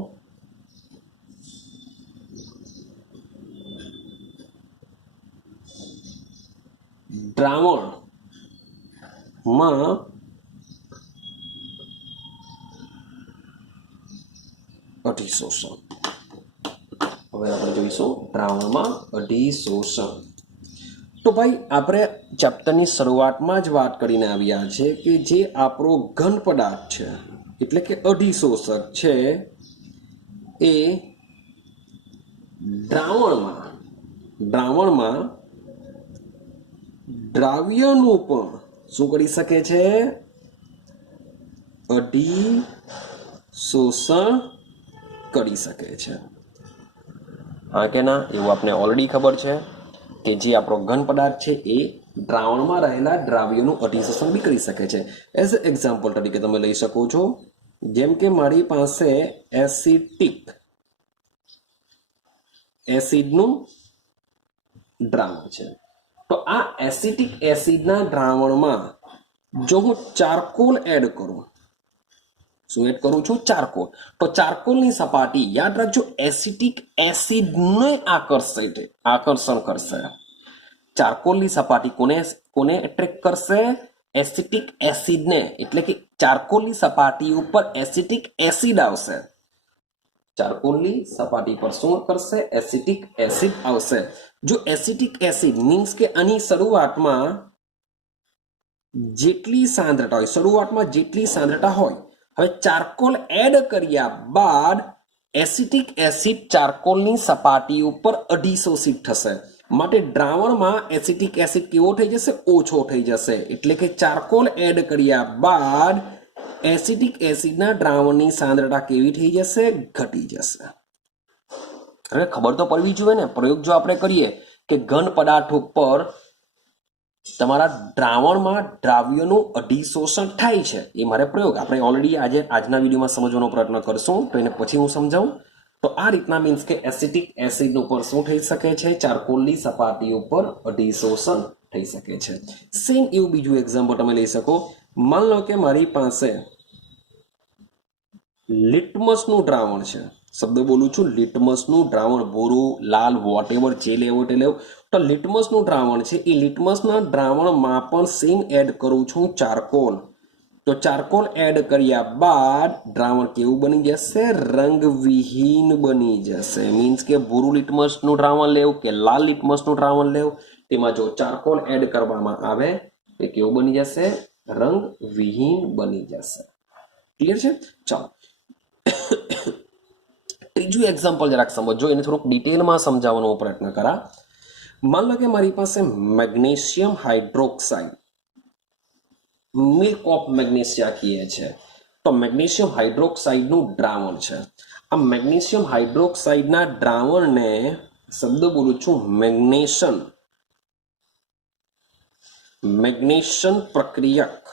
દ્રાવણમાં અધિશોષણ. હવે આપણે જોઈશું દ્રાવણમાં અધિશોષણ. તો ભાઈ આપણે ચેપ્ટરની શરૂઆતમાં જ વાત કરીને આવ્યા છે કે જે આપણો ઘન પદાર્થ છે એટલે કે અધિશોષક છે એ દ્રાવણમાં દ્રાવ્યનું પણ શું કરી શકે છે? અધિશોષણ કરી શકે છે. હા કે ના? એવું આપણે ઓલરેડી ખબર છે કે જે આપણો ઘન પદાર્થ છે એ દ્રાવણમાં રહેલા દ્રાવ્યનું અધિશોષણ બી કરી શકે છે. એઝ એક્ઝામ્પલ તરીકે તમે લઈ શકો છો, જેમ કે મારી પાસે એસિડનું દ્રાવણ છે. તો આ એસિટિક એસિડના દ્રાવણમાં જો હું ચારકોલ એડ કરું, શું એડ કરું છું? ચારકોલ. તો ચારકોલની સપાટી યાદ રાખજો એસિટિક એસિડને આકર્ષણ કરશે. ચારકોલની સપાટી કોને એટ્રેક્ટ કરશે? એસિટિક એસિડને. એટલે કે ચારકોલની સપાટી ઉપર એસિટિક એસિડ આવશે. ચારકોલની સપાટી પર શું કરશે? એસિટિક એસિડ આવશે. જો એસિટિક એસિડ મીન્સ કે આની શરૂઆતમાં જેટલી સાંદ્રતા હોય, હવે ચારકોલ એડ કર્યા બાદ એસિટિક એસિડ ચારકોલની સપાટી ઉપર અધિશોષિત થશે. માટે દ્રાવણમાં એસિટિક એસિડ કેવો થઈ જશે? ઓછો થઈ જશે. એટલે કે ચારકોલ એડ કર્યા બાદ એસિટિક એસિડના દ્રાવણની સાંદ્રતા કેવી થઈ જશે? ઘટી જશે. હવે ખબર તો પડવી જોઈએ ને. પ્રયોગ જો આપણે કરીએ કે ઘન પદાર્થ ઉપર તમારા દ્રાવણમાં દ્રાવ્યનું અધિશોષણ થાય છે, એ મારે પ્રયોગ આપણે ઓલરેડી આજના વિડીયોમાં સમજવાનો પ્રયત્ન કરશું, તો એને પછી હું સમજાવું. તો આ રીતના મીન્સ કે એસિટિક એસિડ ઉપર શું થઈ શકે છે? ચારકોલની સપાટી ઉપર અધિશોષણ થઈ શકે છે. સેમ એવું બીજું એક્ઝામ્પલ તમે લઈ શકો. માન લો કે મારી પાસે લિટમસનું દ્રાવણ છે. શબ્દ બોલું છું, લિટમસનું દ્રાવણ, ભૂરું, લાલ, વોટેવર જે લેવો તે લેવો. તો લિટમસનું દ્રાવણ છે, એ લિટમસના દ્રાવણમાં પણ સેમ એડ કરું છું ચારકોલ. તો ચારકોલ એડ કર્યા બાદ દ્રાવણ કેવું બની જશે? રંગવિહીન બની જશે. મીન્સ કે ભૂરું લિટમસનું દ્રાવણ લેવું કે લાલ લિટમસનું દ્રાવણ લેવું, તેમાં જો ચારકોલ એડ કરવામાં આવે એ કેવું બની જશે? રંગવિહીન બની જશે. ક્લિયર છે? ચાલો ત્રીજું એક્ઝામ્પલ જરાક સમજો, એને થોડુંક ડિટેલમાં સમજાવવાનો પ્રયત્ન કરા. માન લો કે મારી પાસે magnesium hydroxide, milk of magnesia કહીએ છે, તો મેગ્નેશિયમ હાઇડ્રોક્સાઇડનું દ્રાવણ છે. આ મેગ્નેશિયમ હાઇડ્રોક્સાઇડના દ્રાવણને શબ્દ બોલું છું મેગ્નેશન પ્રક્રિયક.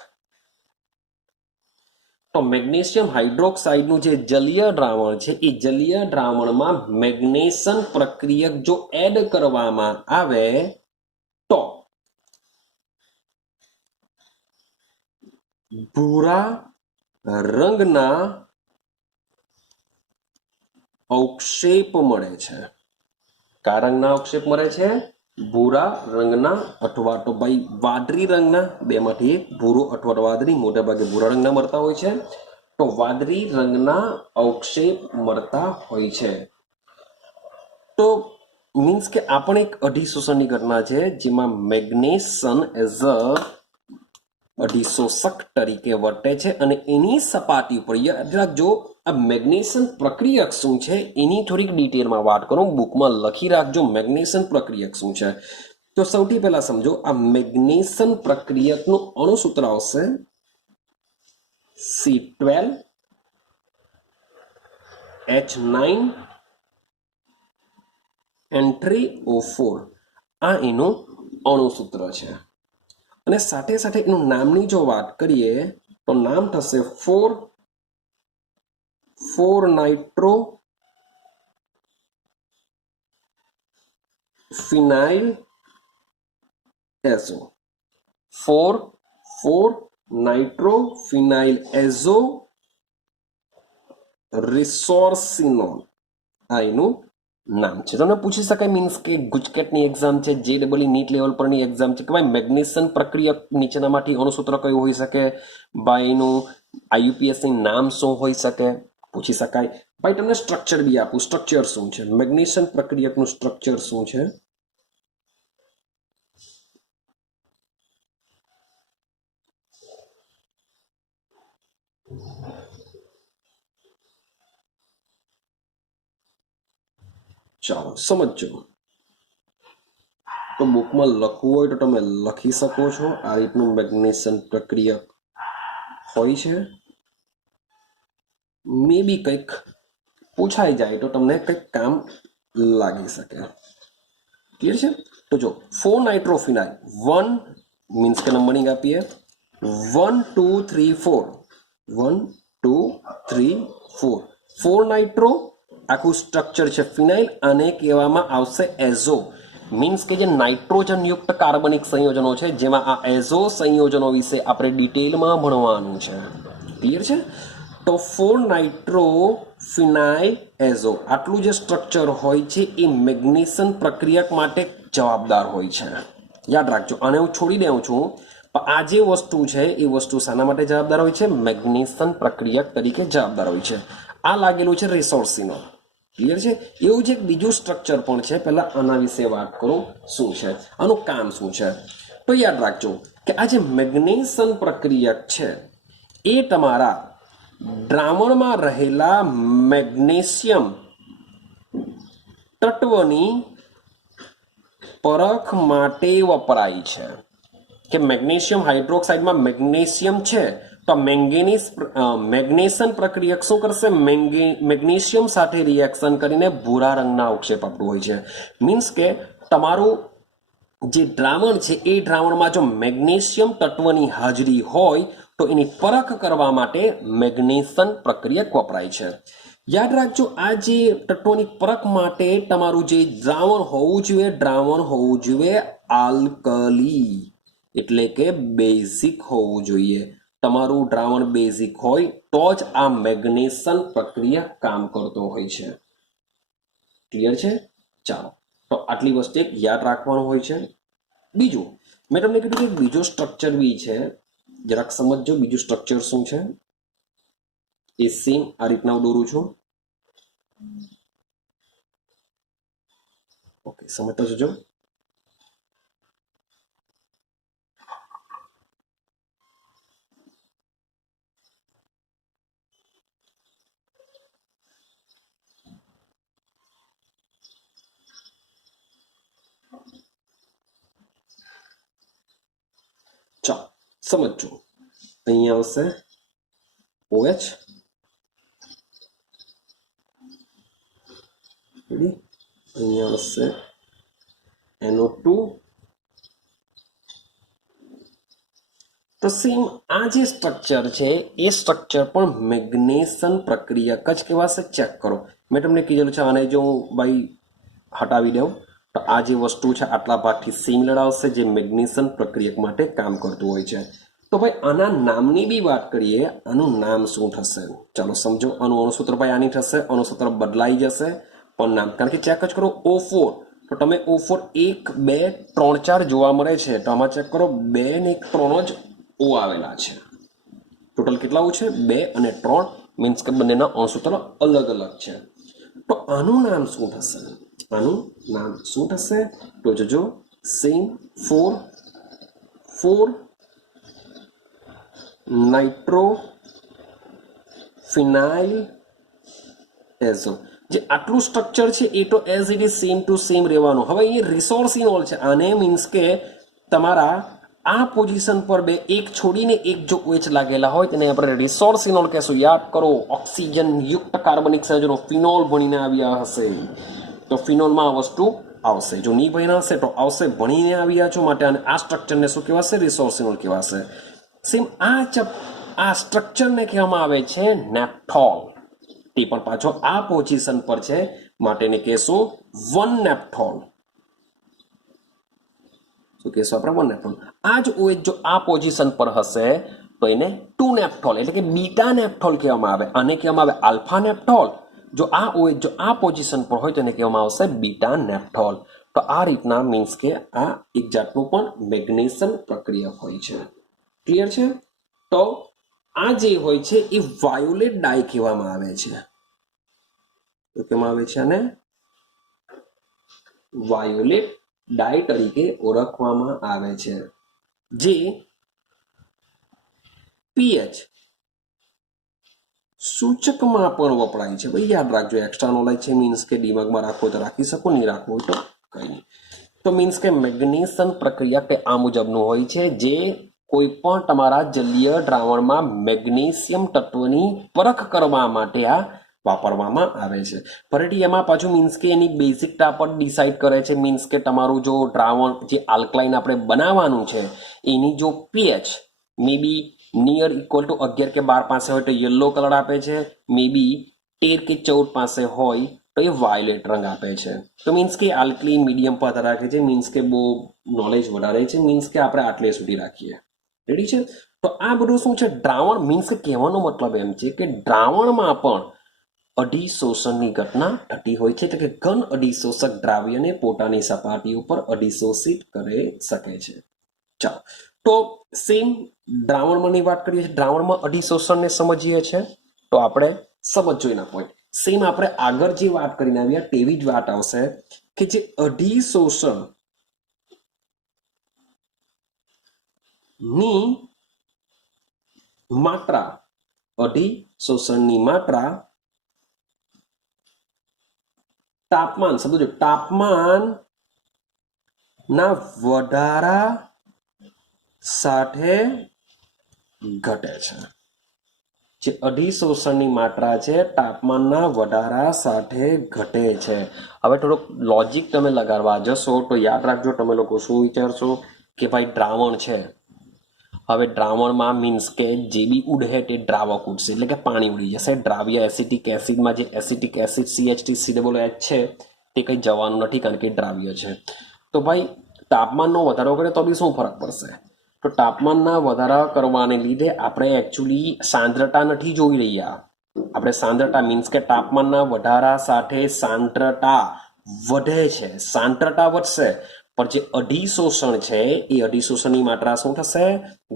તો મેગ્નેશિયમ હાઇડ્રોક્સાઇડનું જે જલીય દ્રાવણ છે, એ જલીય દ્રાવણમાં મેગ્નેશન પ્રક્રિયક જો એડ કરવામાં આવે તો ભૂરા રંગના અવક્ષેપ મળે છે. કયા રંગના અવક્ષેપ મળે છે? ભૂરા રંગના, અથવા તો ભાઈ વાદળી રંગના. બેમાંથી એક, ભૂરો અથવા તો વાદળી. મોટા ભાગે ભૂરા રંગના મળતા હોય છે. તો વાદળી રંગના અવક્ષેપ મળતા હોય છે. તો મીન્સ કે આ પણ એક અધિશોષણની ઘટના છે, જેમાં મેગ્નેશન એઝ અ અધિશોષક તરીકે વર્તે છે. અને એની સપાટી ઉપર યાદ રાખજો, આ મેગ્નેશન પ્રક્રિયક શું છે એની થોડીક ડિટેલમાં વાત કરું. બુકમાં લખી રાખજો મેગ્નેશન પ્રક્રિયક શું છે. તો સૌથી પહેલા સમજો, આ મેગ્નેશન પ્રક્રિયકનું અણુસૂત્ર આવશે C12H9N3O4. આ એનું અણુસૂત્ર છે. અને સાથે સાથે એનું નામની જો વાત કરીએ તો નામ થશે 4 નાઇટ્રો ફિનાઇલ એઝો. 4 નાઇટ્રો ફિનાઇલ એઝો રિસોર્સિનોલ. આ એનું નામ છે. તમને પૂછી શકાય મીન્સ કે ગુજકેટની એક્ઝામ છે, JEE નીટ લેવલ પરની એક્ઝામ છે કે ભાઈ મેગ્નેશિયન પ્રક્રિયક નીચેનામાંથી અણુસૂત્ર કયું હોઈ શકે, ભાઈ એનું IUPACની નામ શું હોઈ શકે, પૂછી શકાય. ભાઈ તમને સ્ટ્રક્ચર બી આપું, સ્ટ્રક્ચર શું છે, મેગ્નેશિયન પ્રક્રિયકનું સ્ટ્રક્ચર શું છે? ચાલો સમજો. તો બુકમાં લખવું હોય તો તમે લખી શકો છો. આ રીતનું મેગ્નેશિયન પ્રક્રિયક હોય છે. મે બી કંઈક પૂછાઈ જાય તો તમને કંઈક કામ લાગી શકે. ક્લિયર છે? તો જો 4 નાઇટ્રોફિનાઇલ 1 મીન્સ કે નંબરિંગ આપીએ 1 2 3 4 1 2 3 4 4 નાઇટ્રો આખું સ્ટ્રક્ચર છે ફિનાઇલ. આને કહેવામાં આવશે એઝો. મીન્સ કે જે નાઇટ્રોજન યુક્ત કાર્બનિક સંયોજનો છે જેમાં આ એઝો સંયોજનો વિશે આપણે ડિટેલમાં ભણવાનું છે. ક્લિયર છે? તો 4 નાઇટ્રો ફિનાઇલ એઝો આટલું જે સ્ટ્રક્ચર હોય છે એ મેગ્નેશિયન પ્રક્રિયક માટે જવાબદાર હોય છે. યાદ રાખજો. આને હું છોડી દઉં છું પણ આ જે વસ્તુ છે એ વસ્તુ શાના માટે જવાબદાર હોય છે? મેગ્નેશિયન પ્રક્રિયક તરીકે જવાબદાર હોય છે. આ લાગેલું છે રિસોર્સિનો. ક્લિયર છે? એવું જ એક બીજું સ્ટ્રક્ચર પણ છે. પહેલા આના વિશે વાત કરું શું છે, આનું કામ શું છે. તો યાદ રાખજો કે આ જે મેગ્નેશિયન પ્રક્રિયક છે એ તમારા દ્રાવણમાં રહેલા મેગ્નેશિયમ તત્વની પરખ માટે વપરાય છે. કે મેગ્નેશિયમ હાઇડ્રોક્સાઇડમાં મેગ્નેશિયમ છે તો મેગ્નેશિયન પ્રક્રિયક શું કરશે? મેગ્નેશિયમ સાથે રિએક્શન કરીને ભૂરા રંગના અવક્ષેપ આપતું હોય છે. મીન્સ કે તમારું જે દ્રાવણ છે એ દ્રાવણમાં જો મેગ્નેશિયમ તત્વની હાજરી હોય તો એની પરખ કરવા માટે મેગ્નેશિયન પ્રક્રિયક વપરાય છે. યાદ રાખજો આ જે તત્વોની પરખ માટે તમારું જે દ્રાવણ હોવું જોઈએ આલ્કલી એટલે કે બેઝિક હોવું જોઈએ. તમારું દ્રાવણ બેઝિક હોય તો જ આ મેગ્નેશિયન પ્રક્રિયા કામ કરતો હોય છે. ક્લિયર છે? ચાલો તો આટલી વસ્તુ એક યાદ રાખવાનું હોય છે. બીજું મેં તમને કીધું કે બીજો સ્ટ્રક્ચર બી છે, જરાક સમજજો. બીજું સ્ટ્રક્ચર શું છે એ સેમ આ રીતના દોરું છું. ઓકે, સમજતા જજો. ચાલો સમજો. અહીંયા આવશે OH, અહીંયા આવશે NO2. તો સેમ આ જે સ્ટ્રક્ચર છે એ સ્ટ્રક્ચર પણ મેગ્નેશિયન પ્રક્રિયક જ કહેવાશે. ચેક કરો, મેં તમને કીધેલું છે. આને જો હું ભાઈ હટાવી દઉં તો આ જે વસ્તુ છે આટલા ભાગથી સિમિલર આવશે જે મેગ્નેશિયન પ્રક્રિયક માટે કામ કરતું હોય છે. તો ભાઈ આના નામની બી વાત કરીએ. આનું નામ શું થશે? ચાલો સમજો. આનું અણુસૂત્ર ભાઈ આની થશે. અણુસૂત્ર બદલાઈ જશે પણ નામ, કારણ કે ચેક જ કરો O4 તો તમે O4 1 2 3 4 જોવા મળે છે. તો આમાં ચેક કરો 2 ને 3 જ O આવેલા છે. ટોટલ કેટલા O છે? 2 અને 3. મીન્સ કે બંનેના અણુસૂત્ર અલગ અલગ છે. તો આનું નામ શું થશે? આનું નામ શું થશે? તો જોજો સેમ 4 નાઇટ્રો ફિનાઇલ એઝો. જે આટલું સ્ટ્રક્ચર છે એ તો as it is same to same રહેવાનું. હવે અહીંયા રિસોર્સિનોલ છે. આને મીન્સ કે તમારા આ પોઝિશન પર બે એક છોડીને એક જો OH લાગેલા હોય તેને આપણે રિસોર્સિનોલ કહેશું. યાદ કરો, ઓક્સિજન યુક્ત કાર્બનિક સંયોજનો ફિનોલ ભણીને આવ્યા હશે તો ફિનોલમાં આ વસ્તુ આવશે. જો નહીં ભણ્યા હશે તો આવશે. ભણીને આવ્યા છો માટે અને આ સ્ટ્રક્ચરને શું કહેવાશે? રિસોર્સિનોલ કહેવાશે. સેમ આ સ્ટ્રક્ચરને કહેવામાં આવે છે નેપ્થોલ. તે પણ પાછો આ પોઝિશન પર છે માટે એને કહેશું 1 નેપ્થોલ. શું કહેશું આપણે? 1 નેપ્થોલ. આ જ OH જો આ પોઝિશન પર હશે તો એને 2 નેપ્થોલ એટલે કે બીટા નેપ્થોલ કહેવામાં આવે. આને કહેવામાં આવે આલ્ફા નેપ્થોલ. જો આ OH જો આ પોઝિશન પર હોય તો એને કહેવામાં આવશે બીટા નેપ્થોલ. તો આ રીતના મીન્સ કે આ એક જાતનું પણ મેગ્નેશિયમ પ્રક્રિયા હોય છે. ક્લિયર છે? તો આ જે હોય છે એ વાયોલેટ ડાય કહેવામાં આવે છે. તો કહેવામાં આવે છે અને વાયોલેટ ડાય તરીકે ઓળખવામાં આવે છે, જે પીએચ સૂચકમાં પણ વપરાય છે. ભાઈ યાદ રાખજો, એક્સ્ટ્રા નોલેજ છે મીન્સ કે દિમાગમાં રાખવો તો રાખી શકો, નહીં રાખવું તો કંઈ નહીં. તો મીન્સ કે મેગ્નેશિયમ પ્રક્રિયા કે આ મુજબનું હોય છે, જે કોઈ પણ તમારા જલીય દ્રાવણમાં મેગ્નેશિયમ તત્વની પરખ કરવા માટે આ વાપરવામાં આવે છે. ફરીથી એમાં પાછું મીન્સ કે એની બેઝિકતા પર ડિસાઇડ કરે છે. મીન્સ કે તમારું જો દ્રાવણ જે આલ્કલાઇન આપણે બનાવવાનું છે એની જો pH may be near equal to 11 કે 12 પાસે હોય તો યલો કલર આપે છે, મે બી 13 કે 14 પાસે હોય તો એ વાયોલેટ રંગ આપે છે. તો મીન્સ કે આલ્કલાઇન મીડિયમ પર રાખે છે. મીન્સ કે બહુ નોલેજ વધારે છે. મીન્સ કે આપણે આટલે સુધી રાખીએ. રેડી છે? તો આ બધું શું છે? દ્રાવણ મીન્સ કે કહેવાનો મતલબ એમ છે કે દ્રાવણમાં પણ અધિશોષણની ઘટના થતી હોય છે, એટલે કે ઘન અધિશોષક દ્રાવ્યને પોતાની સપાટી ઉપર અધિશોષિત કરી શકે છે. ચાલો, તો સેમ દ્રાવણમાંની વાત કરીએ છીએ, દ્રાવણમાં અધિશોષણને સમજીએ છીએ. તો આપણે સમજો એના પોઈન્ટ. સેમ આપણે આગળ જે વાત કરીને આવ્યા તેવી જ વાત આવશે કે જે અધિશોષણ ની માત્રા, અધિશોષણની માત્રા તાપમાન, સમજો તાપમાન ના વધારા સાથે ઘટે છે. જે અધિશોષણની માત્રા છે તાપમાનના વધારા સાથે ઘટે છે. હવે થોડોક લોજિક તમે લગાડવા જશો તો યાદ રાખજો, તમે લોકો શું વિચારશો કે ભાઈ દ્રાવણ છે, હવે દ્રાવણમાં મીન્સ કે જે બી ઉડે તે દ્રાવક ઉડશે, એટલે કે પાણી ઉડી જશે. દ્રાવ્ય એસિટિક એસિડમાં જે એસિટિક એસિડ CH3COOH છે તે કંઈ જવાનું નથી, કારણ કે દ્રાવ્ય છે. તો ભાઈ તાપમાનનો વધારો કરે તો બી શું ફરક પડશે? તો તાપમાનના વધારા કરવાને લીધે આપણે એકચ્યુઅલી સાંદ્રતા નથી જોઈ રહ્યા. આપણે સાંદ્રતા મીન્સ કે તાપમાનના વધારા સાથે સાંદ્રતા વધે છે, સાંદ્રતા વધશે, પણ જે અધિશોષણ છે એ અધિશોષણની માત્રા શું થશે?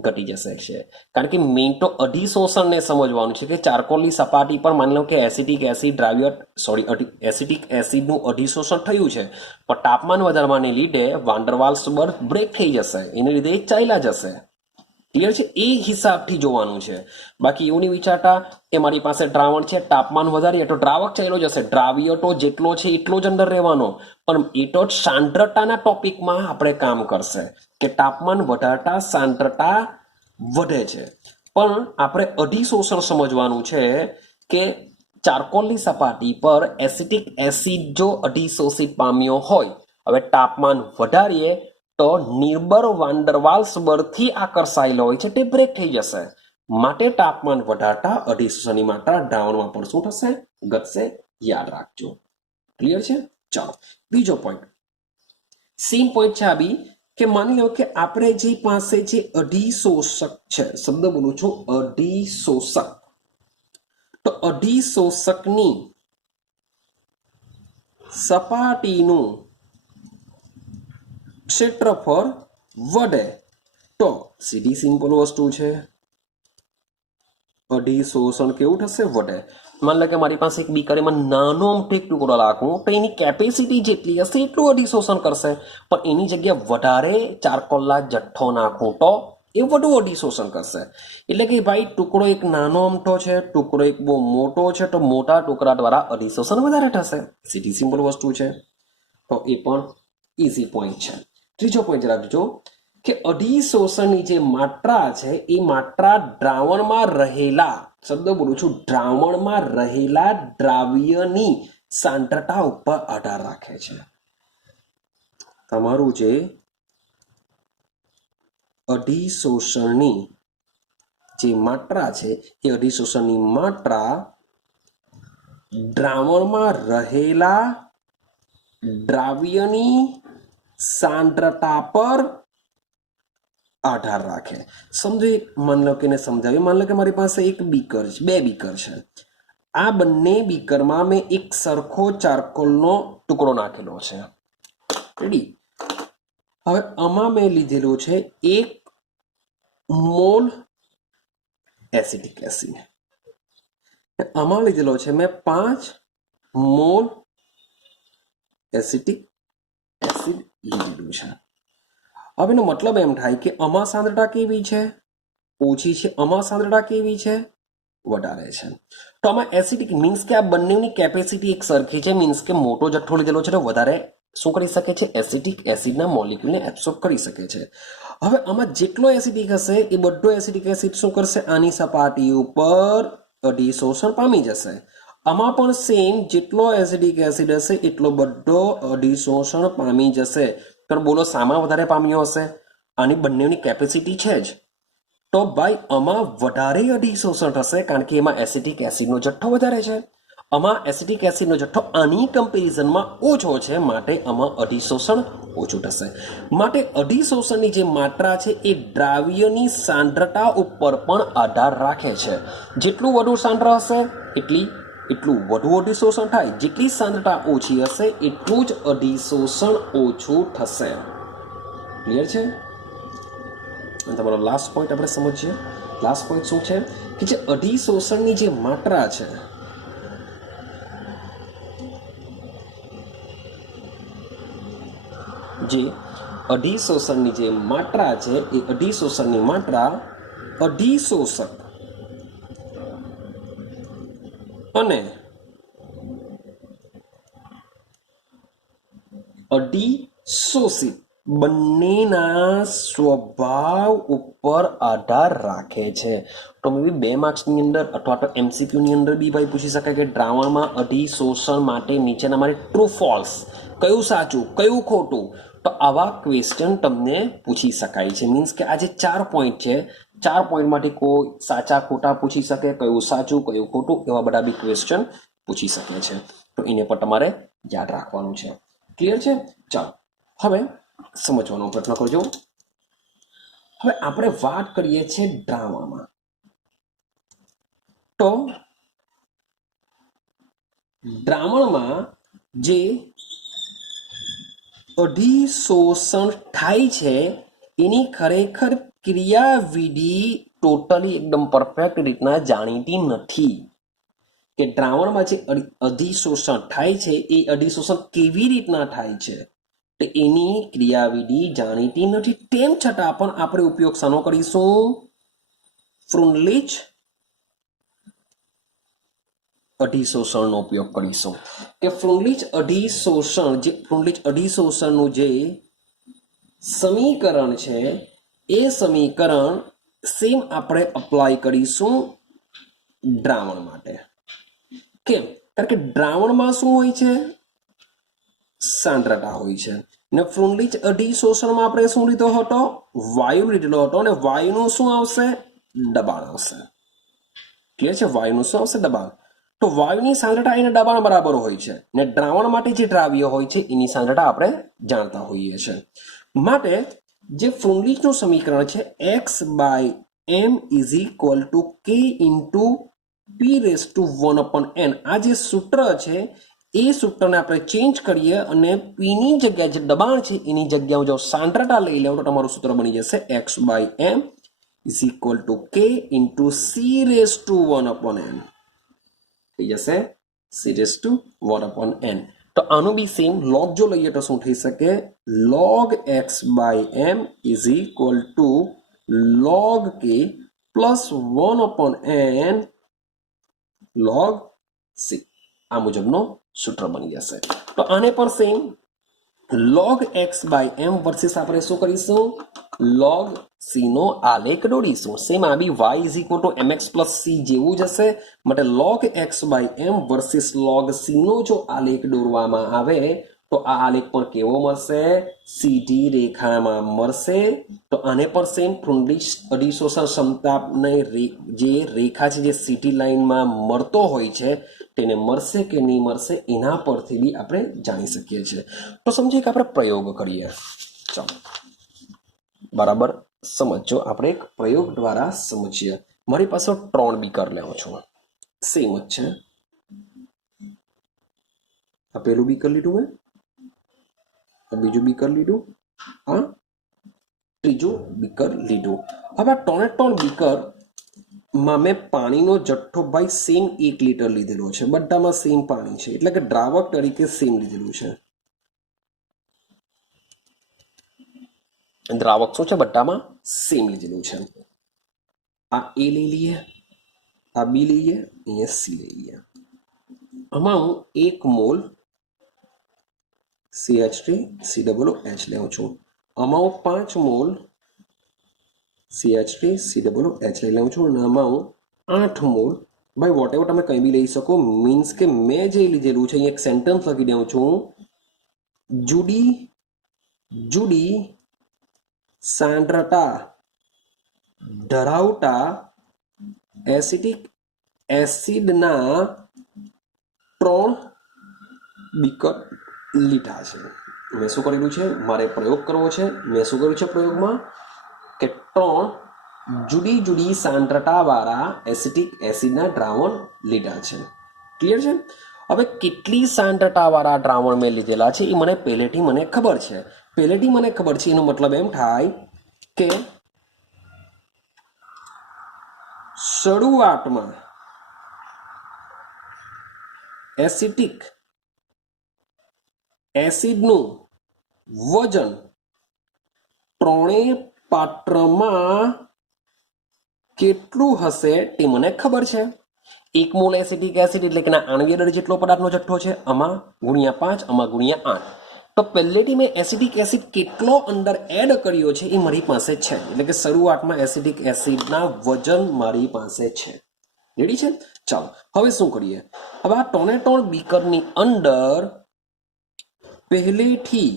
ઘટી જશે છે. કારણ કે મેઇન તો અધિશોષણને સમજવાનું છે કે ચારકોલની સપાટી પર માની લો કે એસિટિક એસિડ દ્રાવ્ય એસિટિક એસિડનું અધિશોષણ થયું છે, પણ તાપમાન વધારવાને લીધે વાન ડર વાલ્સ બળ બ્રેક થઈ જશે, એને લીધે એ ચાલ્યા જશે. ક્લિયર છે? એ હિસાબથી જોવાનું છે. બાકી એવું નહીં વિચારતા કે મારી પાસે દ્રાવણ છે, તાપમાન વધારીએ તો દ્રાવક ચાલ્યો જશે. દ્રાવ્ય તો જેટલો છે એટલો જ અંદર રહેવાનો, પણ એ તો સાંદ્રતાના ટોપિકમાં આપણે કામ કરશે કે તાપમાન વધારતા સાંદ્રતા વધે છે. પણ આપણે અધિશોષણ સમજવાનું છે કે ચારકોલની સપાટી પર એસિટિક એસિડ જો અધિશોષિત પામ્યો હોય, હવે તાપમાન વધારીએ તો નિર્બળ વાન ડર વાલ્સ બળથી આકર્ષાયેલો હોય છે તે બ્રેક થઈ જશે. માટે તાપમાન વધારતા અધિશોષણની માત્રા દ્રાવણમાં પણ શું થશે? ઘટશે. યાદ રાખજો. ક્લિયર છે? ચાલો, બીજો પોઈન્ટ, સેમ પોઈન્ટ છે આ બી, કે માની લો કે આપણે જે પાસે જે અધિશોષક છે, શબ્દ બોલું છું અધિશોષક, તો અધિશોષકની સપાટીનું ક્ષેત્રફળ વધે તો સીધી સિમ્પલ વસ્તુ છે, અધિશોષણ કેવું થશે? વધે. માની લો કે મારી પાસે એક બીકરીમાં નાનો અમથો એક ટુકડો રાખું તો એની કેપેસિટી જેટલી હશે એટલું અધિશોષણ કરશે, પણ એની જગ્યાએ વધારે ચારકોલના જથ્થો નાખું તો એ વધુ અધિશોષણ કરશે. એટલે કે ભાઈ ટુકડો એક નાનો અમથો છે, ટુકડો એક બહુ મોટો છે, તો મોટા ટુકડા દ્વારા અધિશોષણ વધારે થશે. સીધી સિમ્પલ વસ્તુ છે. તો એ પણ ઇઝી પોઈન્ટ છે. ત્રીજો પોઈન્ટ રાખજો કે અધિશોષણની જે માત્રા છે એ માત્રા દ્રાવણમાં રહેલા, શબ્દ બોલું છું, દ્રાવણમાં રહેલા દ્રાવ્યની સાંદ્રતા ઉપર આધાર રાખે છે. તમારું જે અધિશોષણની જે માત્રા છે એ અધિશોષણની માત્રા દ્રાવણમાં રહેલા દ્રાવ્યની સાંદ્રતા પર આધાર રાખે. સમજો એક માની લો કે સમજાવી, માની લો કે મારી પાસે એક બીકર છે, બે બીકર છે. આ બંને બીકરમાં મેં એક સરખો ચારકોલનો ટુકડો નાખેલો છે. રેડી. હવે આમાં મેં લીધેલો છે 1 મોલ એસિટિક એસિડ. આમાં લીધેલો છે મેં 5 મોલ એસિટિક એસિડ લીધેલું છે. હવે એનો મતલબ એમ થાય કે આમાં સાંદ્રતા કેવી છે? ઓછી છે. આમાં સાંદ્રતા કેવી છે? વધારે છે. તો આમાં એસિડિક મીન્સ કે આ બંનેની કેપેસિટી એક સરખી છે. મીન્સ કે મોટો જથ્થો લીધેલો છે તો વધારે શું કરી શકે છે? એસિડિક એસિડના મોલિક્યુલને એબ્સોર્બ કરી શકે છે. હવે આમાં જેટલો એસિડિક હશે એ બધો એસિડિક એસિડ શું કરશે? આની સપાટી ઉપર અધિશોષણ પામી જશે. આમાં પણ સેમ જેટલો એસિડિક એસિડ હશે એટલો બધો અધિશોષણ પામી જશે. પણ બોલો શામાં વધારે પામ્યો હશે? આની બંનેની કેપેસિટી છે જ. તો ભાઈ આમાં વધારે અધિશોષણ થશે કારણ કે એમાં એસિટિક એસિડનો જથ્થો વધારે છે. આમાં એસિટિક એસિડનો જથ્થો આની કમ્પેરિઝનમાં ઓછો છે, માટે આમાં અધિશોષણ ઓછું થશે. માટે અધિશોષણની જે માત્રા છે એ દ્રાવ્યની સાંદ્રતા ઉપર પણ આધાર રાખે છે. જેટલું વધુ સાંદ્ર હશે એટલું વધુ અધિશોષણ થાય. જેટલી સાંદ્રતા ઓછી હશે એટલું જ અધિશોષણ ઓછું થશે. ક્લિયર છે? અને તમારો લાસ્ટ પોઈન્ટ આપણે સમજીએ. લાસ્ટ પોઈન્ટ શું છે કે જે અધિશોષણની જે માત્રા છે એ અધિશોષણની માત્રા અધિશોષક અને અધિશોષિત બંનેના સ્વભાવ ઉપર આધાર રાખે છે. તો મે બી 2 માર્ક્સની અંદર અથવા તો એમસીક્યુની અંદર બી ભાઈ પૂછી શકાય કે દ્રાવણમાં અધિશોષણ માટે નીચેનામાંથી ટ્રુ ફોલ્સ, કયું સાચું કયું ખોટું, તો આવા ક્વેશ્ચન તમને પૂછી શકાય છે. મીન્સ કે આ જે 4 પોઈન્ટ છે, 4 પોઈન્ટમાંથી કોઈ સાચા ખોટા પૂછી શકે, કયું સાચું કયું ખોટું, એવા બધા બી ક્વેશ્ચન પૂછી શકે છે. તો એને પર તમારે યાદ રાખવાનું છે. ક્લિયર છે? ચાલો હવે સમજવાનો પ્રયત્ન કરજો. હવે આપણે વાત કરીએ છીએ દ્રાવણમાં. તો દ્રાવણમાં જે અધિશોષણ થાય છે એની ખરેખર ક્રિયાવિધિ ટોટલી એકદમ પરફેક્ટ રીતના જાણીતી નથી. કે દ્રાવણમાં જે અધિશોષણ થાય છે એ અધિશોષણ કેવી રીતના થાય છે તો એની ક્રિયાવિધિ જાણીતી નથી. તેમ છતાં પણ આપણે ઉપયોગ શાનો કરીશું? ફ્રુનલીચ અધિશોષણનો ઉપયોગ કરીશું. કે ફ્રુનલીચ અધિશોષણનું જે સમીકરણ છે એ સમીકરણ સેમ આપણે અપ્લાય કરીશું દ્રાવણ માટે. કેમ? કારણ કે દ્રાવણમાં શું હોય છે? સાંદ્રતા હોય છે. ને ફ્રુનલીચ અધિશોષણમાં આપણે શું લીધો હતો? વાયુ લીધેલો હતો. અને વાયુનું શું આવશે? દબાણ આવશે. ક્લિયર છે? વાયુનું શું આવશે? દબાણ. તો વાયુની સાંદ્રતા એને દબાણ બરાબર હોય છે. ને દ્રાવણ માટે જે દ્રાવ્ય હોય છે એની સાંદ્રતા આપણે જાણતા હોઈએ છીએ. માટે જે ફ્રુનલીચનું સમીકરણ છે x/m = k × p⁻1/n, આ જે સૂત્ર છે એ સૂત્રને આપણે ચેન્જ કરીએ અને પીની જગ્યાએ જે દબાણ છે એની જગ્યાએ જો સાંદ્રતા લઈ લેવો તો તમારું સૂત્ર બની જશે x/m = k × c⁻1/n. થઈ જશે c⁻1/n. તો આનું બી સેમ લોગ જો લઈએ તો શું થઈ શકે? log x/m = log k + 1/n log c. આ મુજબનો સૂત્ર બની જશે. તો આને પણ સેમ log x/m વર્સિસ આપણે શું કરીશું? log c નો આલેખ દોરીશું. સેમ આ બી y = mx + c જેવું જ હશે. માટે log x/m versus log c નો જો આલેખ દોરવામાં આવે તો આ આલેખ પણ કેવો મળશે? સીધી રેખામાં મળશે. તો આને પણ સેમ ફ્રુનલીચ અધિશોષણ ક્ષમતાની જે રેખા છે જે સીધી લાઈનમાં મળતો હોય છે તેને મળશે કે નહીં મળશે એના પરથી બી આપણે જાણી શકીએ છીએ. તો સમજીએ કે આપણે પ્રયોગ કરીએ. ચાલો બરાબર સમજો. આપણે એક પ્રયોગ દ્વારા સમજીએ. મારી પાસે 3 બીકર લેવો છું. સેમ જ છે. आ पेलू बीकर लीधुं मैं, आ बीजू बीकर लीधुं, आ त्रीजू बीकर लीधुं। हवे त्रणे त्रण बीकर में मैं पाणीनो जथ्थो भाई सेम 1 लीटर लीधेलो छे, बधामां सेम पाणी छे એટલે કે દ્રાવક તરીકે સેમ લીધેલું છે। દ્રાવક શું છે? બધામાં સેમ લીધેલું છે। આ એ લઈ લઈએ, આ બી લઈએ, અહીંયા સી લઈ લઈએ। આમાં હું 1 મોલ CH3 COOH લેવું છું। આમાં હું 5 મોલ CH3 COOH લઈ લઉં છું અને આમાં હું 8 મોલ ભાઈ વોટ એવર તમે કંઈ બી લઈ શકો। મીન્સ કે મેં જે લીધેલું છે અહીંયા એક સેન્ટેન્સ લખી દઉં છું, જુદી જુદી સાંદ્રતા ધરાવતા એસિટિક એસિડના 3 બીકર લીધા છે। મેં શું કરેલું છે? મારે પ્રયોગ કરવો છે। મેં શું કર્યું છે પ્રયોગમાં કે 3 જુદી જુદી સાંદ્રતાવાળા એસિટિક એસિડના દ્રાવણ લીધા છે। ક્લિયર છે? હવે કેટલી સાંદ્રતાવાળા દ્રાવણ મેં લીધેલા છે એ મને પહેલેથી મને ખબર છે। પહેલેથી મને ખબર છે એનો મતલબ એમ થાય કે શરૂઆતમાં એસિટિક એસિડનું વજન ત્રણેય પાત્રમાં કેટલું હશે તે મને ખબર છે। 1 મોલ એસિટિક એસિડ એટલે કે આણ્વીય દળ જેટલો પદાર્થનો જથ્થો છે, આમાં ગુણ્યા 5, આમાં ગુણ્યા 8। તો પહેલેથી મેં એસિટિક એસિડ કેટલો અંદર એડ કર્યો છે એ મારી પાસે છે, એટલે કે શરૂઆતમાં એસિટિક એસિડના વજન મારી પાસે છે। રેડી છે? ચાલો હવે શું કરીએ? હવે આ 3 બીકરની અંદર પહેલેથી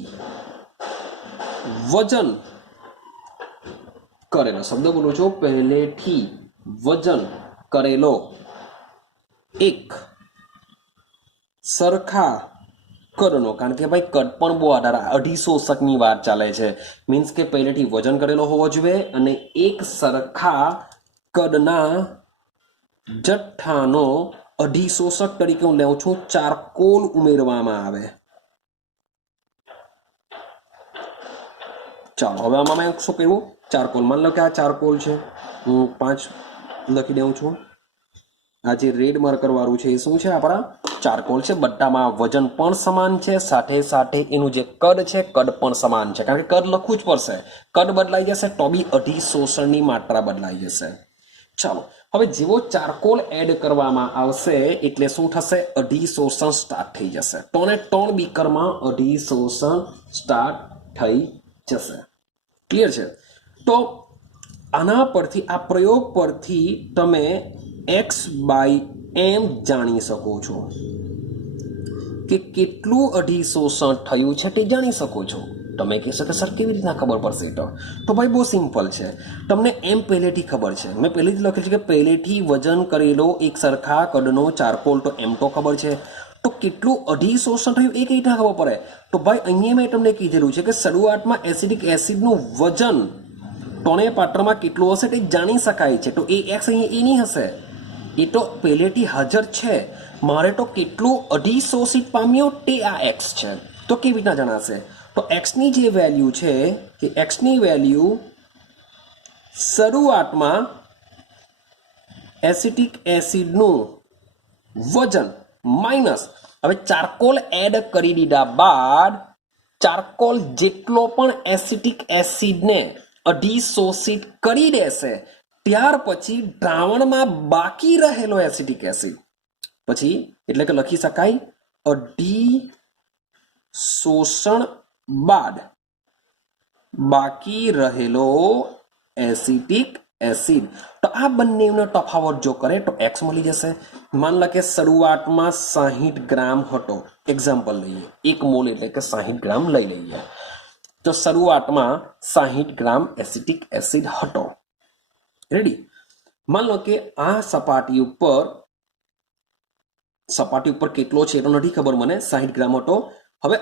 વજન કરેલો શબ્દ બોલું છું, પહેલેથી વજન કરેલો એક સરખા કદનો, કારણ કે ભાઈ કદ પણ બહુ આધાર 2.5 શોષકની વાત ચાલે છે। મીન્સ કે પહેલેથી વજન કરેલો હોવો જોઈએ અને એક સરખા કદના જથ્થાનો 2.5 શોષક તરીકે હું લેઉં છું ચારકોલ ઉમેરવામાં આવે। ચાલો હવે આમાં મેં શું કહ્યું? ચારકોલ। માની લો કે આ ચારકોલ છે, હું 5 લખી દઉં છું। આ જે રેડ માર્કર વાળું છે એ શું છે? આપણા ચારકોલ છે। બધામાં વજન પણ સમાન છે, સાથે સાથે એનું જે કદ છે કદ પણ સમાન છે, કારણ કે કદ લખવું જ પડશે। કદ બદલાઈ જશે તો બી 2.5 શોષણની માત્રા બદલાઈ જશે। ચાલો હવે જેવો ચારકોલ એડ કરવામાં આવશે એટલે શું થશે? 2.5 શોષણ સ્ટાર્ટ થઈ જશે। 3 બીકરમાં 2.5 શોષણ સ્ટાર્ટ થઈ જશે। ક્લિયર છે? તો આના પરથી, આ પ્રયોગ પરથી તમે x/m જાણી શકો છો કે કેટલું 2.5 શોષણ થયું છે તે જાણી શકો છો। તમે કહેશો કે સર કેવી રીતના ખબર પડશે? તો ભાઈ બહુ સિમ્પલ છે। તમને એમ પહેલેથી ખબર છે, મેં પહેલેથી લખેલું છે કે પહેલેથી વજન કરેલો એક સરખા કદનો ચારકોલ, તો એમ તો ખબર છે। તો કેટલું 2.5 શોષણ થયું એ કઈ રીતના ખબર પડે? તો ભાઈ અહીંયા મેં તમને કીધેલું છે કે શરૂઆતમાં એસિડિક એસિડનું વજન ત્રણેય પાત્રમાં કેટલું હશે તે જાણી શકાય છે। તો એ એક્સ અહીંયા એ નહીં હશે, એ તો પહેલેથી હાજર છે। મારે તો કેટલું 2.5 શોષિત પામ્યો તે આ એક્સ છે। તો કેવી રીતના જણાશે? તો એક્સની જે વેલ્યુ છે કે એક્સની વેલ્યુ શરૂઆતમાં એસિટિક એસિડનું વજન માઇનસ, હવે ચારકોલ એડ કરી દીધા બાદ ચારકોલ જેટલો પણ એસિટિક એસિડને 2.5 શોષિત કરી દેશે, ત્યાર પછી દ્રાવણમાં બાકી રહેલો એસિટિક એસિડ પછી એટલે કે લખી શકાય 2.5 શોષણ બાદ બાકી રહેલો એસિટિક એસિડ। તો આ બંનેનો તફાવત જો કરે તો એક્સ મળી જશે। માન લો કે શરૂઆતમાં 60 ગ્રામ હતો, એક્ઝામ્પલ લઈએ, 1 મોલ એટલે કે 60 ગ્રામ લઈ લઈએ। તો શરૂઆતમાં 60 ગ્રામ એસિટિક એસિડ હતો। રેડી? માન લો કે આ સપાટી ઉપર કેટલો છે તો નથી ખબર મને, 60 ગ્રામ હતો। હવે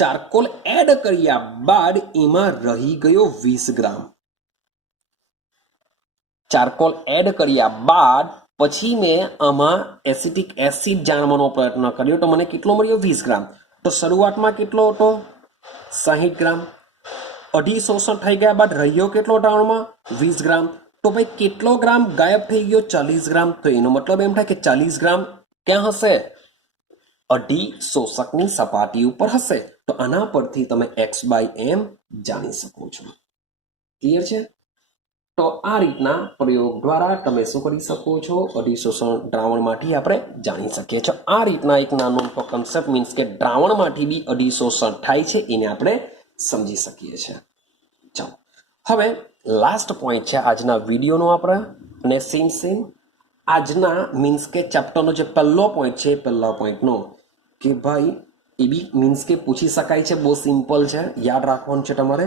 ચારકોલ એડ કર્યા બાદ એમાં રહી ગયો 20 ગ્રામ। ચારકોલ એડ કર્યા બાદ પછી મેં આમાં એસિટિક એસિડ જાણવાનો પ્રયત્ન કર્યો તો મને કેટલો મળ્યો 20 ગ્રામ. તો શરૂઆતમાં કેટલો હતો 60 ગ્રામ. અઢી શોષણ થઈ ગયા બાદ રહ્યો કેટલો દ્રાવણમાં 20 ગ્રામ. તો ભાઈ કેટલો ગ્રામ ગાયબ થઈ ગયો 40 ગ્રામ. તો એનો મતલબ એમ થાય કે 40 ગ્રામ ક્યાં હશે અઢી શોષકની સપાટી ઉપર હશે. તો આના પરથી તમે x/m જાણી શકો છો. ક્લિયર છે? તો આ રીતના પ્રયોગ દ્વારા તમે શું કરી શકો છો અઢી શોષણ દ્રાવણમાંથી આપણે જાણી શકીએ છીએ. આ રીતના એક નાનો કન્સેપ્ટ મીન્સ કે દ્રાવણમાંથી બી અઢી શોષણ થાય છે એને આપણે સમજી શકીએ છીએ. ચાલો હવે લાસ્ટ પોઈન્ટ છે આજના વિડીયોનો આપણે અને સેમ આજના મીન્સ કે ચેપ્ટરનો જે પહેલો પોઈન્ટ છે પહેલા પોઈન્ટનો કે ભાઈ એ બી મીન્સ કે પૂછી શકાય છે. બહુ સિમ્પલ છે, યાદ રાખવાનું છે તમારે.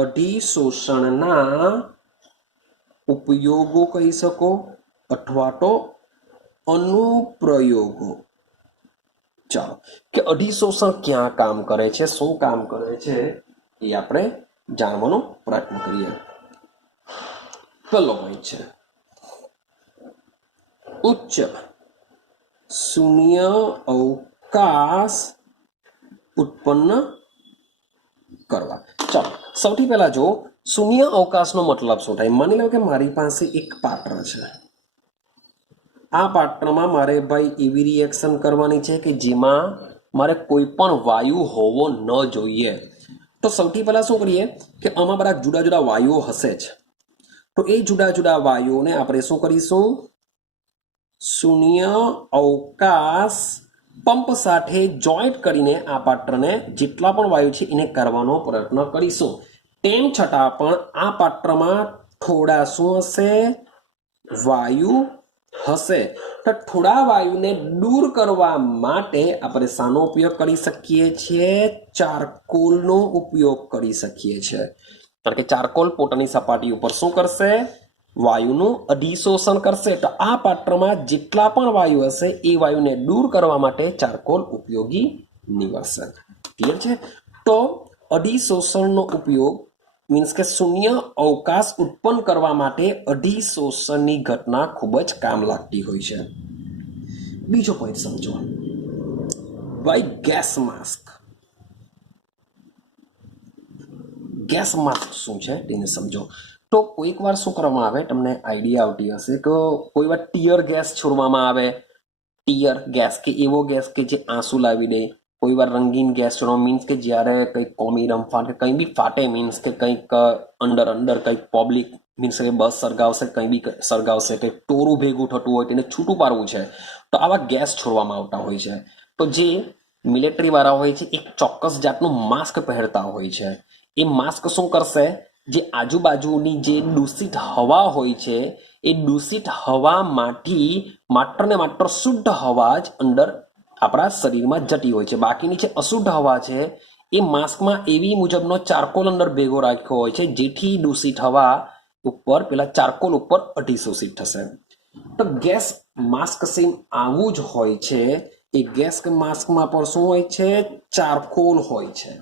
અઢી શોષણના ઉપયોગો કહી શકો અથવા તો અનુપ્રયોગો. ચાલો કે અઢી શોષણ ક્યાં કામ કરે છે, શું કામ કરે છે એ આપણે જાણવાનો પ્રયત્ન કરીએ. પહેલો પોઈન્ટ છે ઉચ્ચ શૂન્ય અવકાશ ઉત્પન્ન કરવા. ચાલો સૌથી પહેલા જો શૂન્ય અવકાશનો મતલબ શું થાય. માની લો કે મારી પાસે એક પાત્ર છે. આ પાત્રમાં મારે ભાઈ એવી રિએક્શન કરવાની છે કે જેમાં મારે કોઈ પણ વાયુ હોવો ન જોઈએ. તો સૌથી પહેલા શું કરીએ કે આમાં બધા જુદા જુદા વાયુઓ હશે જ. તો એ જુદા જુદા વાયુઓને આપણે શું કરીશું શૂન્ય અવકાશ પંપ સાથે જોઈન્ટ કરીને આ પાત્રને જેટલા પણ વાયુ છે એને કરવાનો પ્રયત્ન કરીશું. તેમ છતાં પણ આ પાત્રમાં થોડા શું હશે વાયુ હશે. તો થોડા વાયુને દૂર કરવા માટે આપણે શાનો ઉપયોગ કરી શકીએ છીએ ચારકોલનો ઉપયોગ કરી શકીએ છીએ. કારણ કે ચારકોલ પોતાની સપાટી ઉપર શું કરશે વાયુનું અધિશોષણ કરશે. તો આ પાત્રમાં જેટલા પણ વાયુ હશે એ વાયુને દૂર કરવા માટે ચારકોલ ઉપયોગી નીવડશે. ક્લિયર છે? તો અધિશોષણનો ઉપયોગ મીન્સ કે શૂન્ય અવકાશ ઉત્પન્ન કરવા માટે અધિશોષણની ઘટના ખૂબ જ કામ લાગતી હોય છે. બીજો પોઈન્ટ સમજો ભાઈ ગેસ માસ્ક. ગેસ માસ્ક શું છે તેને સમજો. તો કોઈક વાર શું કરવામાં આવે તમને આઈડિયા આવતી હશે કે કોઈ વાર ટીયર ગેસ છોડવામાં આવે. ટીયર ગેસ કે એવો ગેસ કે જે આંસુ લાવી દે. કોઈ વાર રંગીન ગેસ છોડવા મીન્સ કે જ્યારે કંઈક કોમી રમફાટ કે કંઈ બી ફાટે મીન્સ કે કંઈક અંદર કંઈક પબ્લિક મીન્સ કે બસ સળગાવશે કંઈ બી સળગાવશે કે ટોરું ભેગું થતું હોય તેને છૂટું પાડવું છે તો આવા ગેસ છોડવામાં આવતા હોય છે. તો જે મિલિટરી વાળા હોય છે એક ચોક્કસ જાતનું માસ્ક પહેરતા હોય છે. એ માસ્ક શું કરશે જે આજુબાજુની જે દૂષિત હવા હોય છે એ દૂષિત હવામાંથી માત્ર ને માત્ર શુદ્ધ હવા જ અંદર આપણા શરીરમાં જતી હોય છે. બાકીની જે અશુદ્ધ હવા છે એ માસ્કમાં એવી મુજબનો ચારકોલ અંદર ભેગો રાખ્યો હોય છે જેથી દૂષિત હવા ઉપર પેલા ચારકોલ ઉપર અધિશોષિત થશે. તો ગેસ માસ્ક સેમ આવું જ હોય છે. એ ગેસ માસ્કમાં પણ શું હોય છે ચારકોલ હોય છે.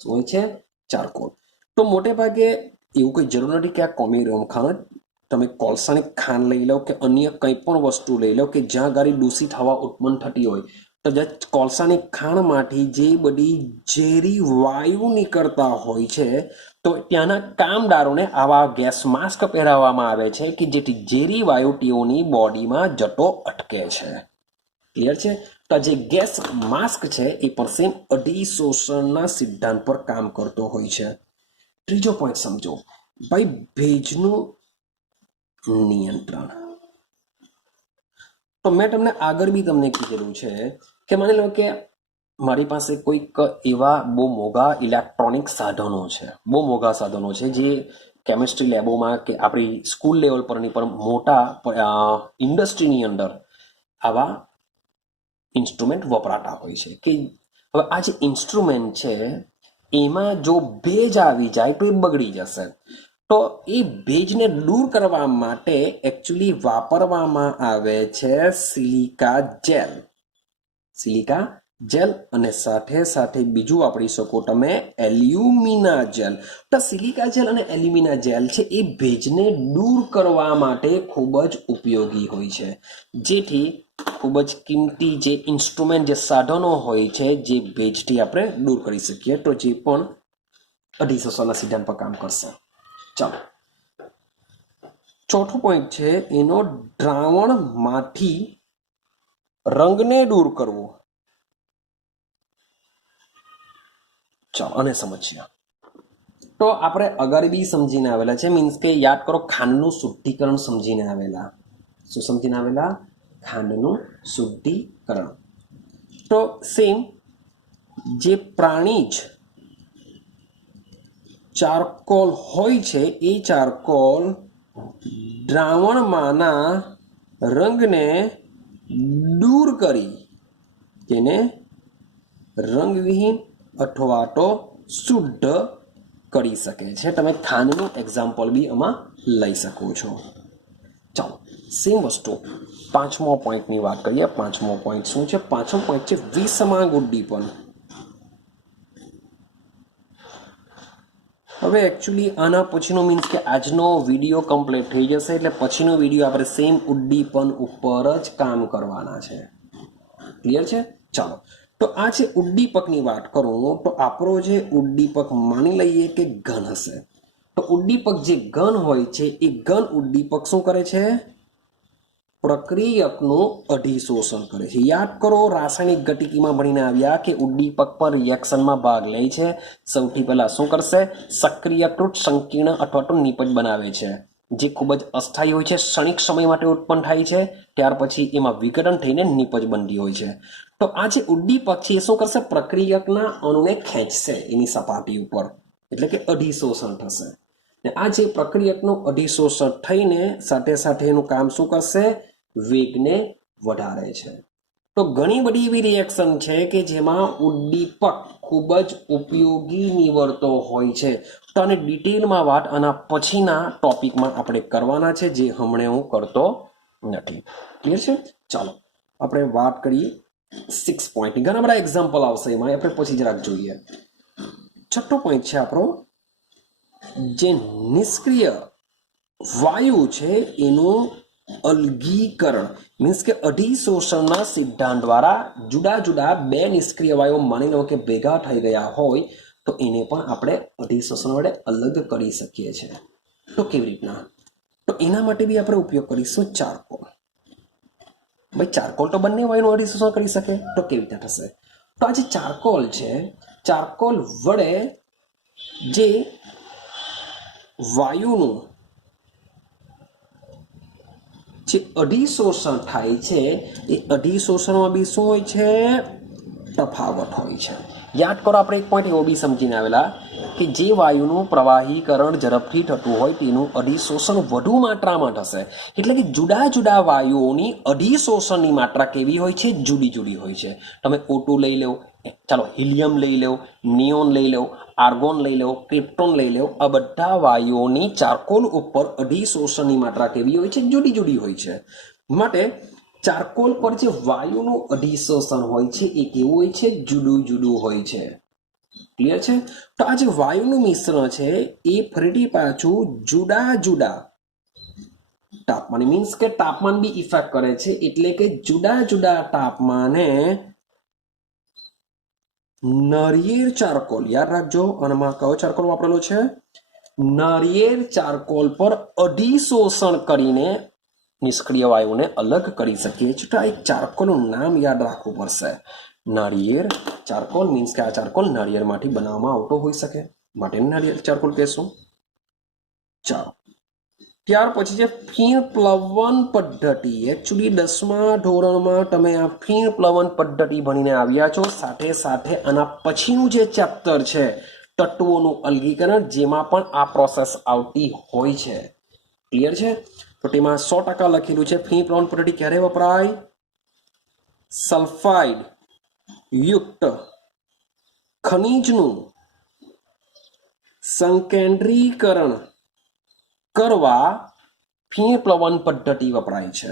શું હોય છે ચારકોલ. તો મોટે ભાગે એવું કંઈ જરૂર નથી કે આ કોમી રમખાણ તમે કોલસાની ખાંડ લઈ લો કે અન્ય કંઈ પણ વસ્તુ લઈ લો કે જ્યાં ગાડી દૂષિત હવા ઉત્પન્ન થતી હોય તો જે કોલસાની ખાંડમાંથી જે બધી ઝેરી વાયુ નીકળતા હોય છે તો ત્યાંના કામદારોને આવા ગેસ માસ્ક પહેરાવવામાં આવે છે કે જેથી ઝેરી વાયુ તેઓની બોડીમાં જતો અટકે છે. ક્લિયર છે? તો જે ગેસ માસ્ક છે એ પણ સેમ અધિશોષણના સિદ્ધાંત પર કામ કરતો હોય છે. ત્રીજો પોઈન્ટ સમજો ભાઈ ભેજનું નિયંત્રણ. તો મેં તમને આગળ બી તમને કીધેલું છે કે માની લો કે મારી પાસે કોઈક એવા બહુ મોંઘા ઇલેક્ટ્રોનિક સાધનો છે જે કેમિસ્ટ્રી લેબોમાં કે આપણી સ્કૂલ લેવલ પરની પણ મોટા ઇન્ડસ્ટ્રીની અંદર આવા ઇન્સ્ટ્રુમેન્ટ વપરાતા હોય છે કે હવે આ જે ઇન્સ્ટ્રુમેન્ટ છે એમાં જો ભેજ આવી જાય તો એ બગડી જશે. તો એ ભેજને દૂર કરવા માટે એકચ્યુઅલી વાપરવામાં આવે છે સિલિકા જેલ અને સાથે સાથે બીજું વાપરી શકો તમે એલ્યુમિના જેલ. તો સિલિકા જેલ અને એલ્યુમિના જેલ છે એ ભેજને દૂર કરવા માટે ખૂબ જ ઉપયોગી હોય છે, જેથી ખૂબ જ કિંમતી જે ઇન્સ્ટ્રુમેન્ટ જે સાધનો હોય છે જે ભેજથી આપણે દૂર કરી શકીએ. તો જે પણ 250 સિદ્ધાંત પર કામ કરશે. ચાલો, ચોથો પોઈન્ટ છે એનો દ્રાવણમાંથી રંગને દૂર કરવો. ચાલો અને સમજીએ. તો આપણે અગર બી સમજીને આવેલા છે, મીન્સ કે યાદ કરો ખાંડનું શુદ્ધિકરણ સમજીને આવેલા. શું સમજીને આવેલા? ખાંડનું શુદ્ધિકરણ. તો સેમ જે પ્રાણી જ ચારકોલ હોય છે એ ચારકોલ દ્રાવણમાંના રંગને દૂર કરી તેને રંગવિહીન અથવા તો શુદ્ધ કરી શકે છે. તમે ખાંડનું એક્ઝામ્પલ બી આમાં લઈ શકો છો. ચાલો, સેમ વસ્તુ પાંચમો પોઈન્ટની વાત કરીએ. પાંચમો પોઈન્ટ શું છે? પાંચમો પોઈન્ટ છે વિષમાંગ ઉદ્દીપન. હવે એકચ્યુઅલી આના પછીનો મીન્સ કે આજનો વિડીયો કમ્પ્લીટ થઈ જશે, એટલે પછીનો વિડીયો આપણે સેમ ઉદ્દીપન ઉપર જ કામ કરવાના છે. ક્લિયર છે? ચાલો, તો આ છે ઉદ્દીપકની વાત કરું તો આપણો જે ઉદ્દીપક માની લઈએ કે ઘન હશે. તો ઉદ્દીપક જે ઘન હોય છે એ ઘન ઉદ્દીપક શું કરે છે? પ્રક્રિયકનું અધિશોષણ કરે છે. યાદ કરો, રાસાયણિક ગતિકીમાં ભણીને આવ્યા કે ઉદ્દીપક પર રિએક્શનમાં ભાગ લે છે. સૌથી પહેલા શું કરશે? સક્રિયકૃત સંકીર્ણ અથવા તો નિપજ બનાવે છે, જે ખૂબ જ અસ્થાયી હોય છે, ક્ષણિક સમય માટે ઉત્પન્ન થાય છે. ત્યાર પછી એમાં વિઘટન થઈને નિપજ બનતી હોય છે. તો આ જે ઉદ્દીપક છે એ શું કરશે? પ્રક્રિયકના અણુને ખેંચશે એની સપાટી ઉપર, એટલે કે અધિશોષણ થશે. ને આ જે પ્રક્રિયકનું અધિશોષણ થઈને સાથે સાથે એનું કામ શું કરશે? વેગને વધારે છે. તો ઘણી બધી એવી રિએક્શન છે કે જેમાં ઉદ્દીપક ખૂબ જ ઉપયોગી નીવડતો હોય છે. તો આને ડિટેલમાં વાત આના પછીના ટોપિકમાં આપણે કરવાના છે, જે હમણાં હું કરતો નથી. ક્લિયર છે? ચાલો, આપણે વાત કરીએ 6 પોઈન્ટ. ઘણા બધા એક્ઝામ્પલ આવશે એમાં, આપણે પછી જરાક જોઈએ. છઠ્ઠો પોઈન્ટ છે આપણો જે નિષ્ક્રિય વાયુ છે એનું અલગીકરણ. મીન્સ કે અધિશોષણના સિદ્ધાંત દ્વારા જુદા જુદા બે નિષ્ક્રિય વાયુઓ માની લો કે ભેગા થઈ ગયા હોય તો એને પણ આપણે અધિશોષણ વડે અલગ કરી શકીએ છીએ. તો કેવી રીતના? તો એના માટે બી આપણે ઉપયોગ કરીશું ચારકોલ. ભાઈ ચારકોલ તો બંને વાયુનું અધિશોષણ કરી શકે, તો કેવી રીતે થશે? તો આ જે ચારકોલ છે, ચારકોલ વડે જે વાયુનું જે અધિશોષણ થાય છે એ અધિશોષણમાં બી શું હોય છે? તફાવત હોય છે. યાદ કરો, આપણે એક પોઈન્ટ એવો બી સમજીને આવેલા કે જે વાયુનું પ્રવાહીકરણ ઝડપથી થતું હોય તેનું અધિશોષણ વધુ માત્રામાં થશે. એટલે કે જુદા જુદા વાયુઓની અધિશોષણની માત્રા કેવી હોય છે? જુદી જુદી હોય છે. તમે O2 લઈ લો, ચાલો હિલિયમ લઈ લો, નિયોન લઈ લો, આર્ગોન લઈ લો, ક્રિપ્ટોન લઈ લો. આ બધા વાયુઓની ચારકોલ ઉપર અધિશોષણની માત્રા કેવી હોય છે? જુદી જુદી હોય છે. માટે ચારકોલ પર જે વાયુનું અધિશોષણ હોય છે એ કેવું હોય છે? જુદું જુદું હોય છે. ક્લિયર છે? તો આ જે વાયુનું મિશ્રણ છે એ ફરીથી પાછું જુદા જુદા તાપમાન, મીન્સ કે તાપમાન બી ઇફેક્ટ કરે છે. એટલે કે જુદા જુદા તાપમાને નારિયેળ ચારકોલ, યાદ રાખજો, આમાં કયો ચારકોલ વાપરેલો છે? નારિયેળ ચારકોલ પર અધિશોષણ કરીને નિષ્ક્રિય વાયુને અલગ કરી શકીએ છીએ. તો આ એક ચારકોલનું નામ યાદ રાખવું પડશે. નારિયેળ ચારકોલ, મીન્સ કે આ ચારકોલ નારિયેળમાંથી બનાવવામાં આવતો હોઈ શકે, માટે નારિયેળ ચારકોલ કહેશું. ચાલો, ત્યાર પછી છે ફીણ પ્લવન પદ્ધતિ. એકચ્યુઅલી 10મા ધોરણમાં તમે આ ફીણ પ્લવન પદ્ધતિ ભણીને આવ્યા છો. સાથે સાથે આના પછીનું જે ચેપ્ટર છે તત્વોનું અલગીકરણ, જેમાં પણ આ પ્રોસેસ આવતી હોય છે. ક્લિયર છે? તો તેમાં 100% લખેલું છે ફીણ પ્લવન પદ્ધતિ ક્યારે વપરાય? સલ્ફાઇડ યુક્ત ખનિજનું સંકેન્દ્રીકરણ કરવા ફીણ પ્લવન પદ્ધતિ વપરાય છે.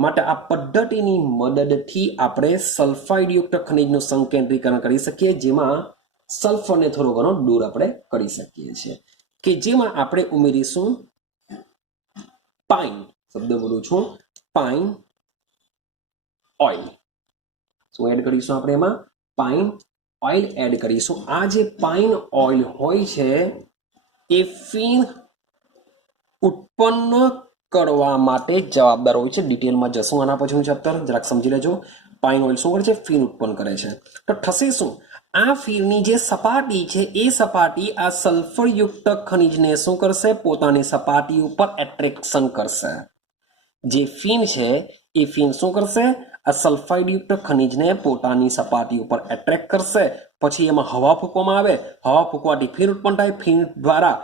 માટે આ પદ્ધતિની મદદથી આપણે સલ્ફાઇડયુક્ત ખનિજનું સંકેન્દ્રીકરણ કરી શકીએ, જેમાં સલ્ફરને થોડો ઘણો દૂર આપણે કરી શકીએ છીએ, કે જેમાં આપણે ઉમેરીશું પાઇન, શબ્દ બોલું છું, પાઇન ઓઇલ. શું એડ કરીશું આપણે એમાં? પાઇન ઓઇલ એડ કરીશું. આ જે પાઇન ઓઇલ હોય છે એ ફીણ ઉત્પન્ન કરવા માટે જવાબદાર હોય છે. ડિટેલમાં જશું આના પછીનું ચેપ્ટર, જરાક સમજી લેજો. પાઇન ઓઇલ શું કરે છે? ફીણ ઉત્પન્ન કરે છે. તો થશે શું? આ ફીણની જે સપાટી છે એ સપાટી આ સલ્ફરયુક્ત ખનિજને શું કરશે? પોતાની સપાટી ઉપર એટ્રેક્શન કરશે. જે ફીણ છે એ ફીણ શું કરશે? આ સલ્ફાઇડયુક્ત ખનિજને પોતાની સપાટી ઉપર એટ્રેક્ટ કરશે. પછી એમાં હવા ફૂંકવામાં આવે. હવા ફૂંકવાથી ફીણ ઉત્પન્ન થાય. ફીણ દ્વારા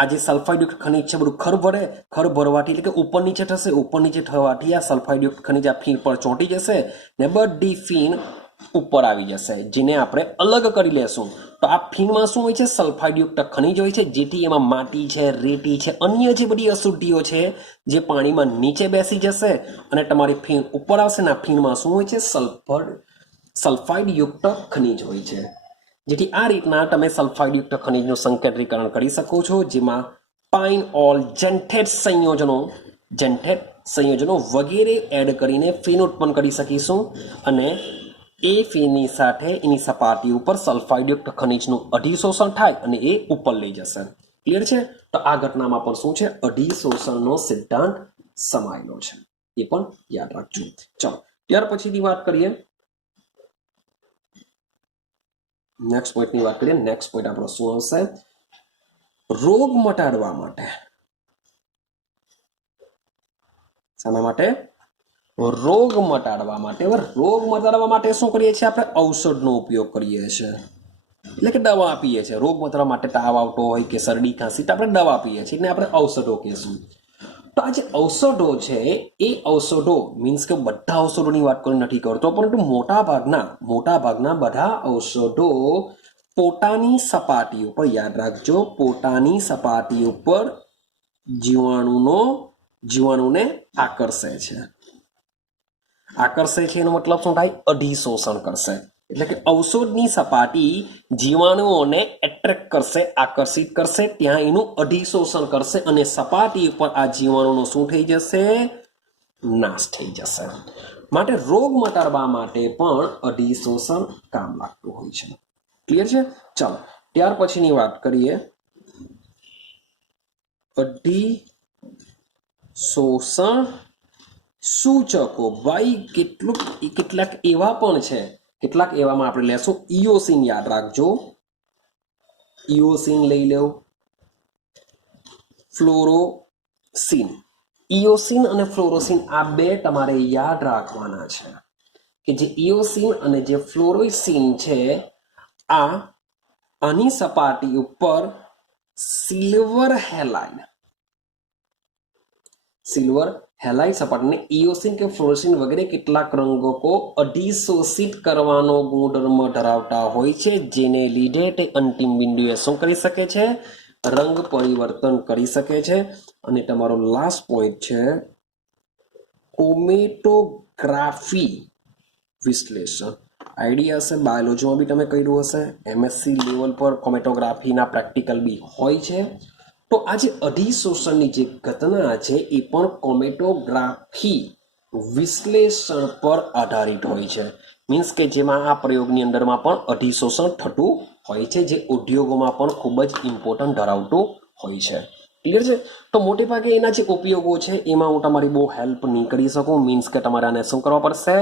આ જે સલ્ફાઇડયુક્ત ખનિજ છે બધું ખર ભરે. ખર ભરવાથી એટલે કે ઉપર નીચે થશે. ઉપર નીચે થવાથી આ સલ્ફાઇડયુક્ત ખનિજ આ ફીણ પર ચોંટી જશે ને બધી ફીણ ઉપર આવી જશે, જેને આપણે અલગ કરી લેશું. તો આ ફીણમાં શું હોય છે? સલ્ફાઇડયુક્ત ખનિજ હોય છે, જેથી એમાં માટી છે, રેતી છે, અન્ય જે બધી અશુદ્ધિઓ છે જે પાણીમાં નીચે બેસી જશે અને તમારી ફીણ ઉપર આવશે ને આ ફીણમાં શું હોય છે? સલ્ફાઇડયુક્ત ખનિજ હોય છે. જેથી આ રીતના તમે સલ્ફાઇડયુક્ત ખનિજનું સંકેન્દ્રીકરણ કરી શકો છો, જેમાં પાઇન ઓલ, જેન્થેટ સંયોજનો વગેરે એડ કરીને ફીણ ઉત્પન્ન કરી શકીશું અને એ ફીણની સાથે એની સપાટી ઉપર સલ્ફાઇડયુક્ત ખનિજનું અધિશોષણ થાય અને એ ઉપર લઈ જશે. ક્લિયર છે? તો આ ઘટનામાં પણ શું છે? અધિશોષણનો સિદ્ધાંત સમાયેલો છે. એ પણ યાદ રાખજો. ચલો ત્યાર પછીની વાત કરીએ, નેક્સ્ટ પોઈન્ટની વાત કરીએ. નેક્સ્ટ પોઈન્ટ આપણો શું આવશે? રોગ મટાડવા માટે. શાના માટે? રોગ મટાડવા માટે. રોગ મટાડવા માટે શું કરીએ છીએ? આપણે ઔષધનો ઉપયોગ કરીએ છીએ, એટલે કે દવા આપીએ છીએ. રોગ મટાડવા માટે તાવ આવતો હોય કે શરદી ખાંસી તો આપણે દવા આપીએ છીએ, એટલે આપણે ઔષધો કહીશું. તો આ જે ઔષધો છે એ ઔષધો મીન્સ કે બધા ઔષધોની વાત કરી નથી કરતો, પરંતુ મોટા ભાગના બધા ઔષધો પોતાની સપાટી ઉપર, યાદ રાખજો, પોતાની સપાટી ઉપર જીવાણુને આકર્ષે છે. એનો મતલબ શું થાય? અધિશોષણ કરશે. એટલે કે ઔષધની સપાટી જીવાણુઓને એટ્રેક્ટ કરશે, આકર્ષિત કરશે, ત્યાં એનું અધિશોષણ કરશે અને સપાટી ઉપર આ જીવાણુનો શું થઈ જશે? નાશ થઈ જશે. માટે રોગ મટાડવા માટે પણ અધિશોષણ કામ લાગતું હોય છે. ક્લિયર છે? ચાલો ત્યાર પછીની વાત કરીએ. અધિશોષણ સૂચકો. ભાઈ કેટલાક એવા પણ છે, કેટલાક એવામાં આપણે લેશું ઇયોસિન. યાદ રાખજો, ઇયોસિન લઈ લો, ફ્લોરોસિન. ઇયોસિન અને ફ્લોરોસિન આ બે તમારે યાદ રાખવાના છે, કે જે ઇયોસિન અને જે ફ્લોરોસિન છે આની સપાટી ઉપર સિલ્વર હેલાઇડ સપાટીને ઇયોસિન કે ફ્લોરોસિન વગેરે કેટલાક રંગકો અધિશોષિત કરવાનો ગુણધર્મ ધરાવતા હોય છે, જેને લીધે તે અંતિમ બિંદુએ શું કરી શકે છે? રંગ પરિવર્તન કરી શકે છે. અને તમારો લાસ્ટ પોઈન્ટ છે કોમેટોગ્રાફી વિશ્લેષણ. આઈડિયા હશે, બાયોલોજીમાં બી તમે કર્યું હશે, MSc લેવલ પર કોમેટોગ્રાફીના પ્રેક્ટિકલ બી હોય છે. તો આ જે અધિશોષણની જે ઘટના છે એ પણ કોમેટોગ્રાફી વિશ્લેષણ પર આધારિત હોય છે. મીન્સ કે જેમાં આ પ્રયોગની અંદરમાં પણ અધિશોષણ થતું હોય છે, જે ઉદ્યોગોમાં પણ ખૂબ જ ઇમ્પોર્ટન્ટ ધરાવતું હોય છે. ક્લિયર છે? તો મોટે ભાગે એના જે ઉપયોગો છે એમાં હું તમારી બહુ હેલ્પ નહીં કરી શકું. મીન્સ કે તમારે આને શું કરવા પડશે?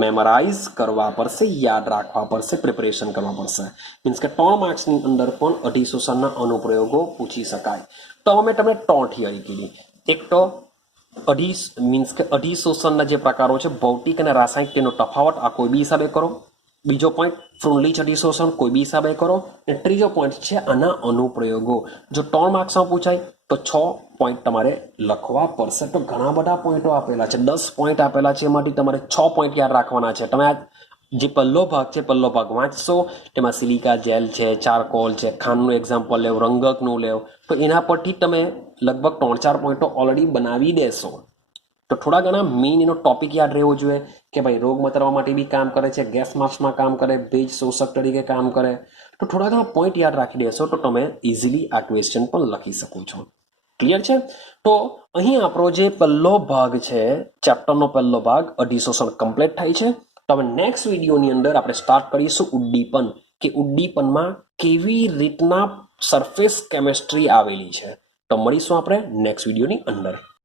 મેમરાઇઝ કરવા પડશે, યાદ રાખવા પડશે, પ્રિપરેશન કરવા પડશે. મીન્સ કે 3 માર્ક્સની અંદર પણ અધિશોષણના અનુપ્રયોગો પૂછી શકાય. તો અમે તમને 3 થિયરી કીધી. એક તો મીન્સ કે અધિશોષણના જે પ્રકારો છે ભૌતિક અને રાસાયણિક, તેનો તફાવત આ કોઈ બી હિસાબે કરો. બીજો પોઈન્ટ ફ્રુનલીચ અધિશોષણ કોઈ બી હિસાબે કરો. અને ત્રીજો પોઈન્ટ છે આના અનુપ્રયોગો. જો 3 માર્ક્સમાં પૂછાય તો 6 પોઈન્ટ તમારે લખવા પડશે. તો ઘણા બધા પોઈન્ટો આપેલા છે, 10 પોઈન્ટ આપેલા છે, એમાંથી તમારે 6 પોઈન્ટ યાદ રાખવાના છે. તમે આ જે પહેલો ભાગ વાંચશો, તેમાં સિલિકા જેલ છે, ચારકોલ છે, ખાંડનું એક્ઝામ્પલ લેવ, રંગકનું લેવ, તો એના પરથી તમે લગભગ 3-4 પોઈન્ટો ઓલરેડી બનાવી દેશો. તો થોડા ઘણા મેઇન એનો ટોપિક યાદ રહેવો જોઈએ કે ભાઈ રોગ મટાડવા માટે બી કામ કરે છે, ગેસ માસ્કમાં કામ કરે, ભેજ શોષક તરીકે કામ કરે. તો થોડા ઘણા પોઈન્ટ યાદ રાખી દેશો તો તમે ઇઝીલી આ ક્વેશ્ચન પણ લખી શકો છો. ક્લિયર છે? તો અહીં આપણો જે પહેલો ભાગ છે, ચેપ્ટરનો પહેલો ભાગ અધિશોષણ કમ્પ્લીટ થાય છે. તો હવે નેક્સ્ટ વિડીયોની અંદર આપણે સ્ટાર્ટ કરીશું ઉદ્દીપન, કે ઉદ્દીપનમાં કેવી રીતના સરફેસ કેમેસ્ટ્રી આવેલી છે. તો મળીશું આપણે નેક્સ્ટ વિડીયોની અંદર.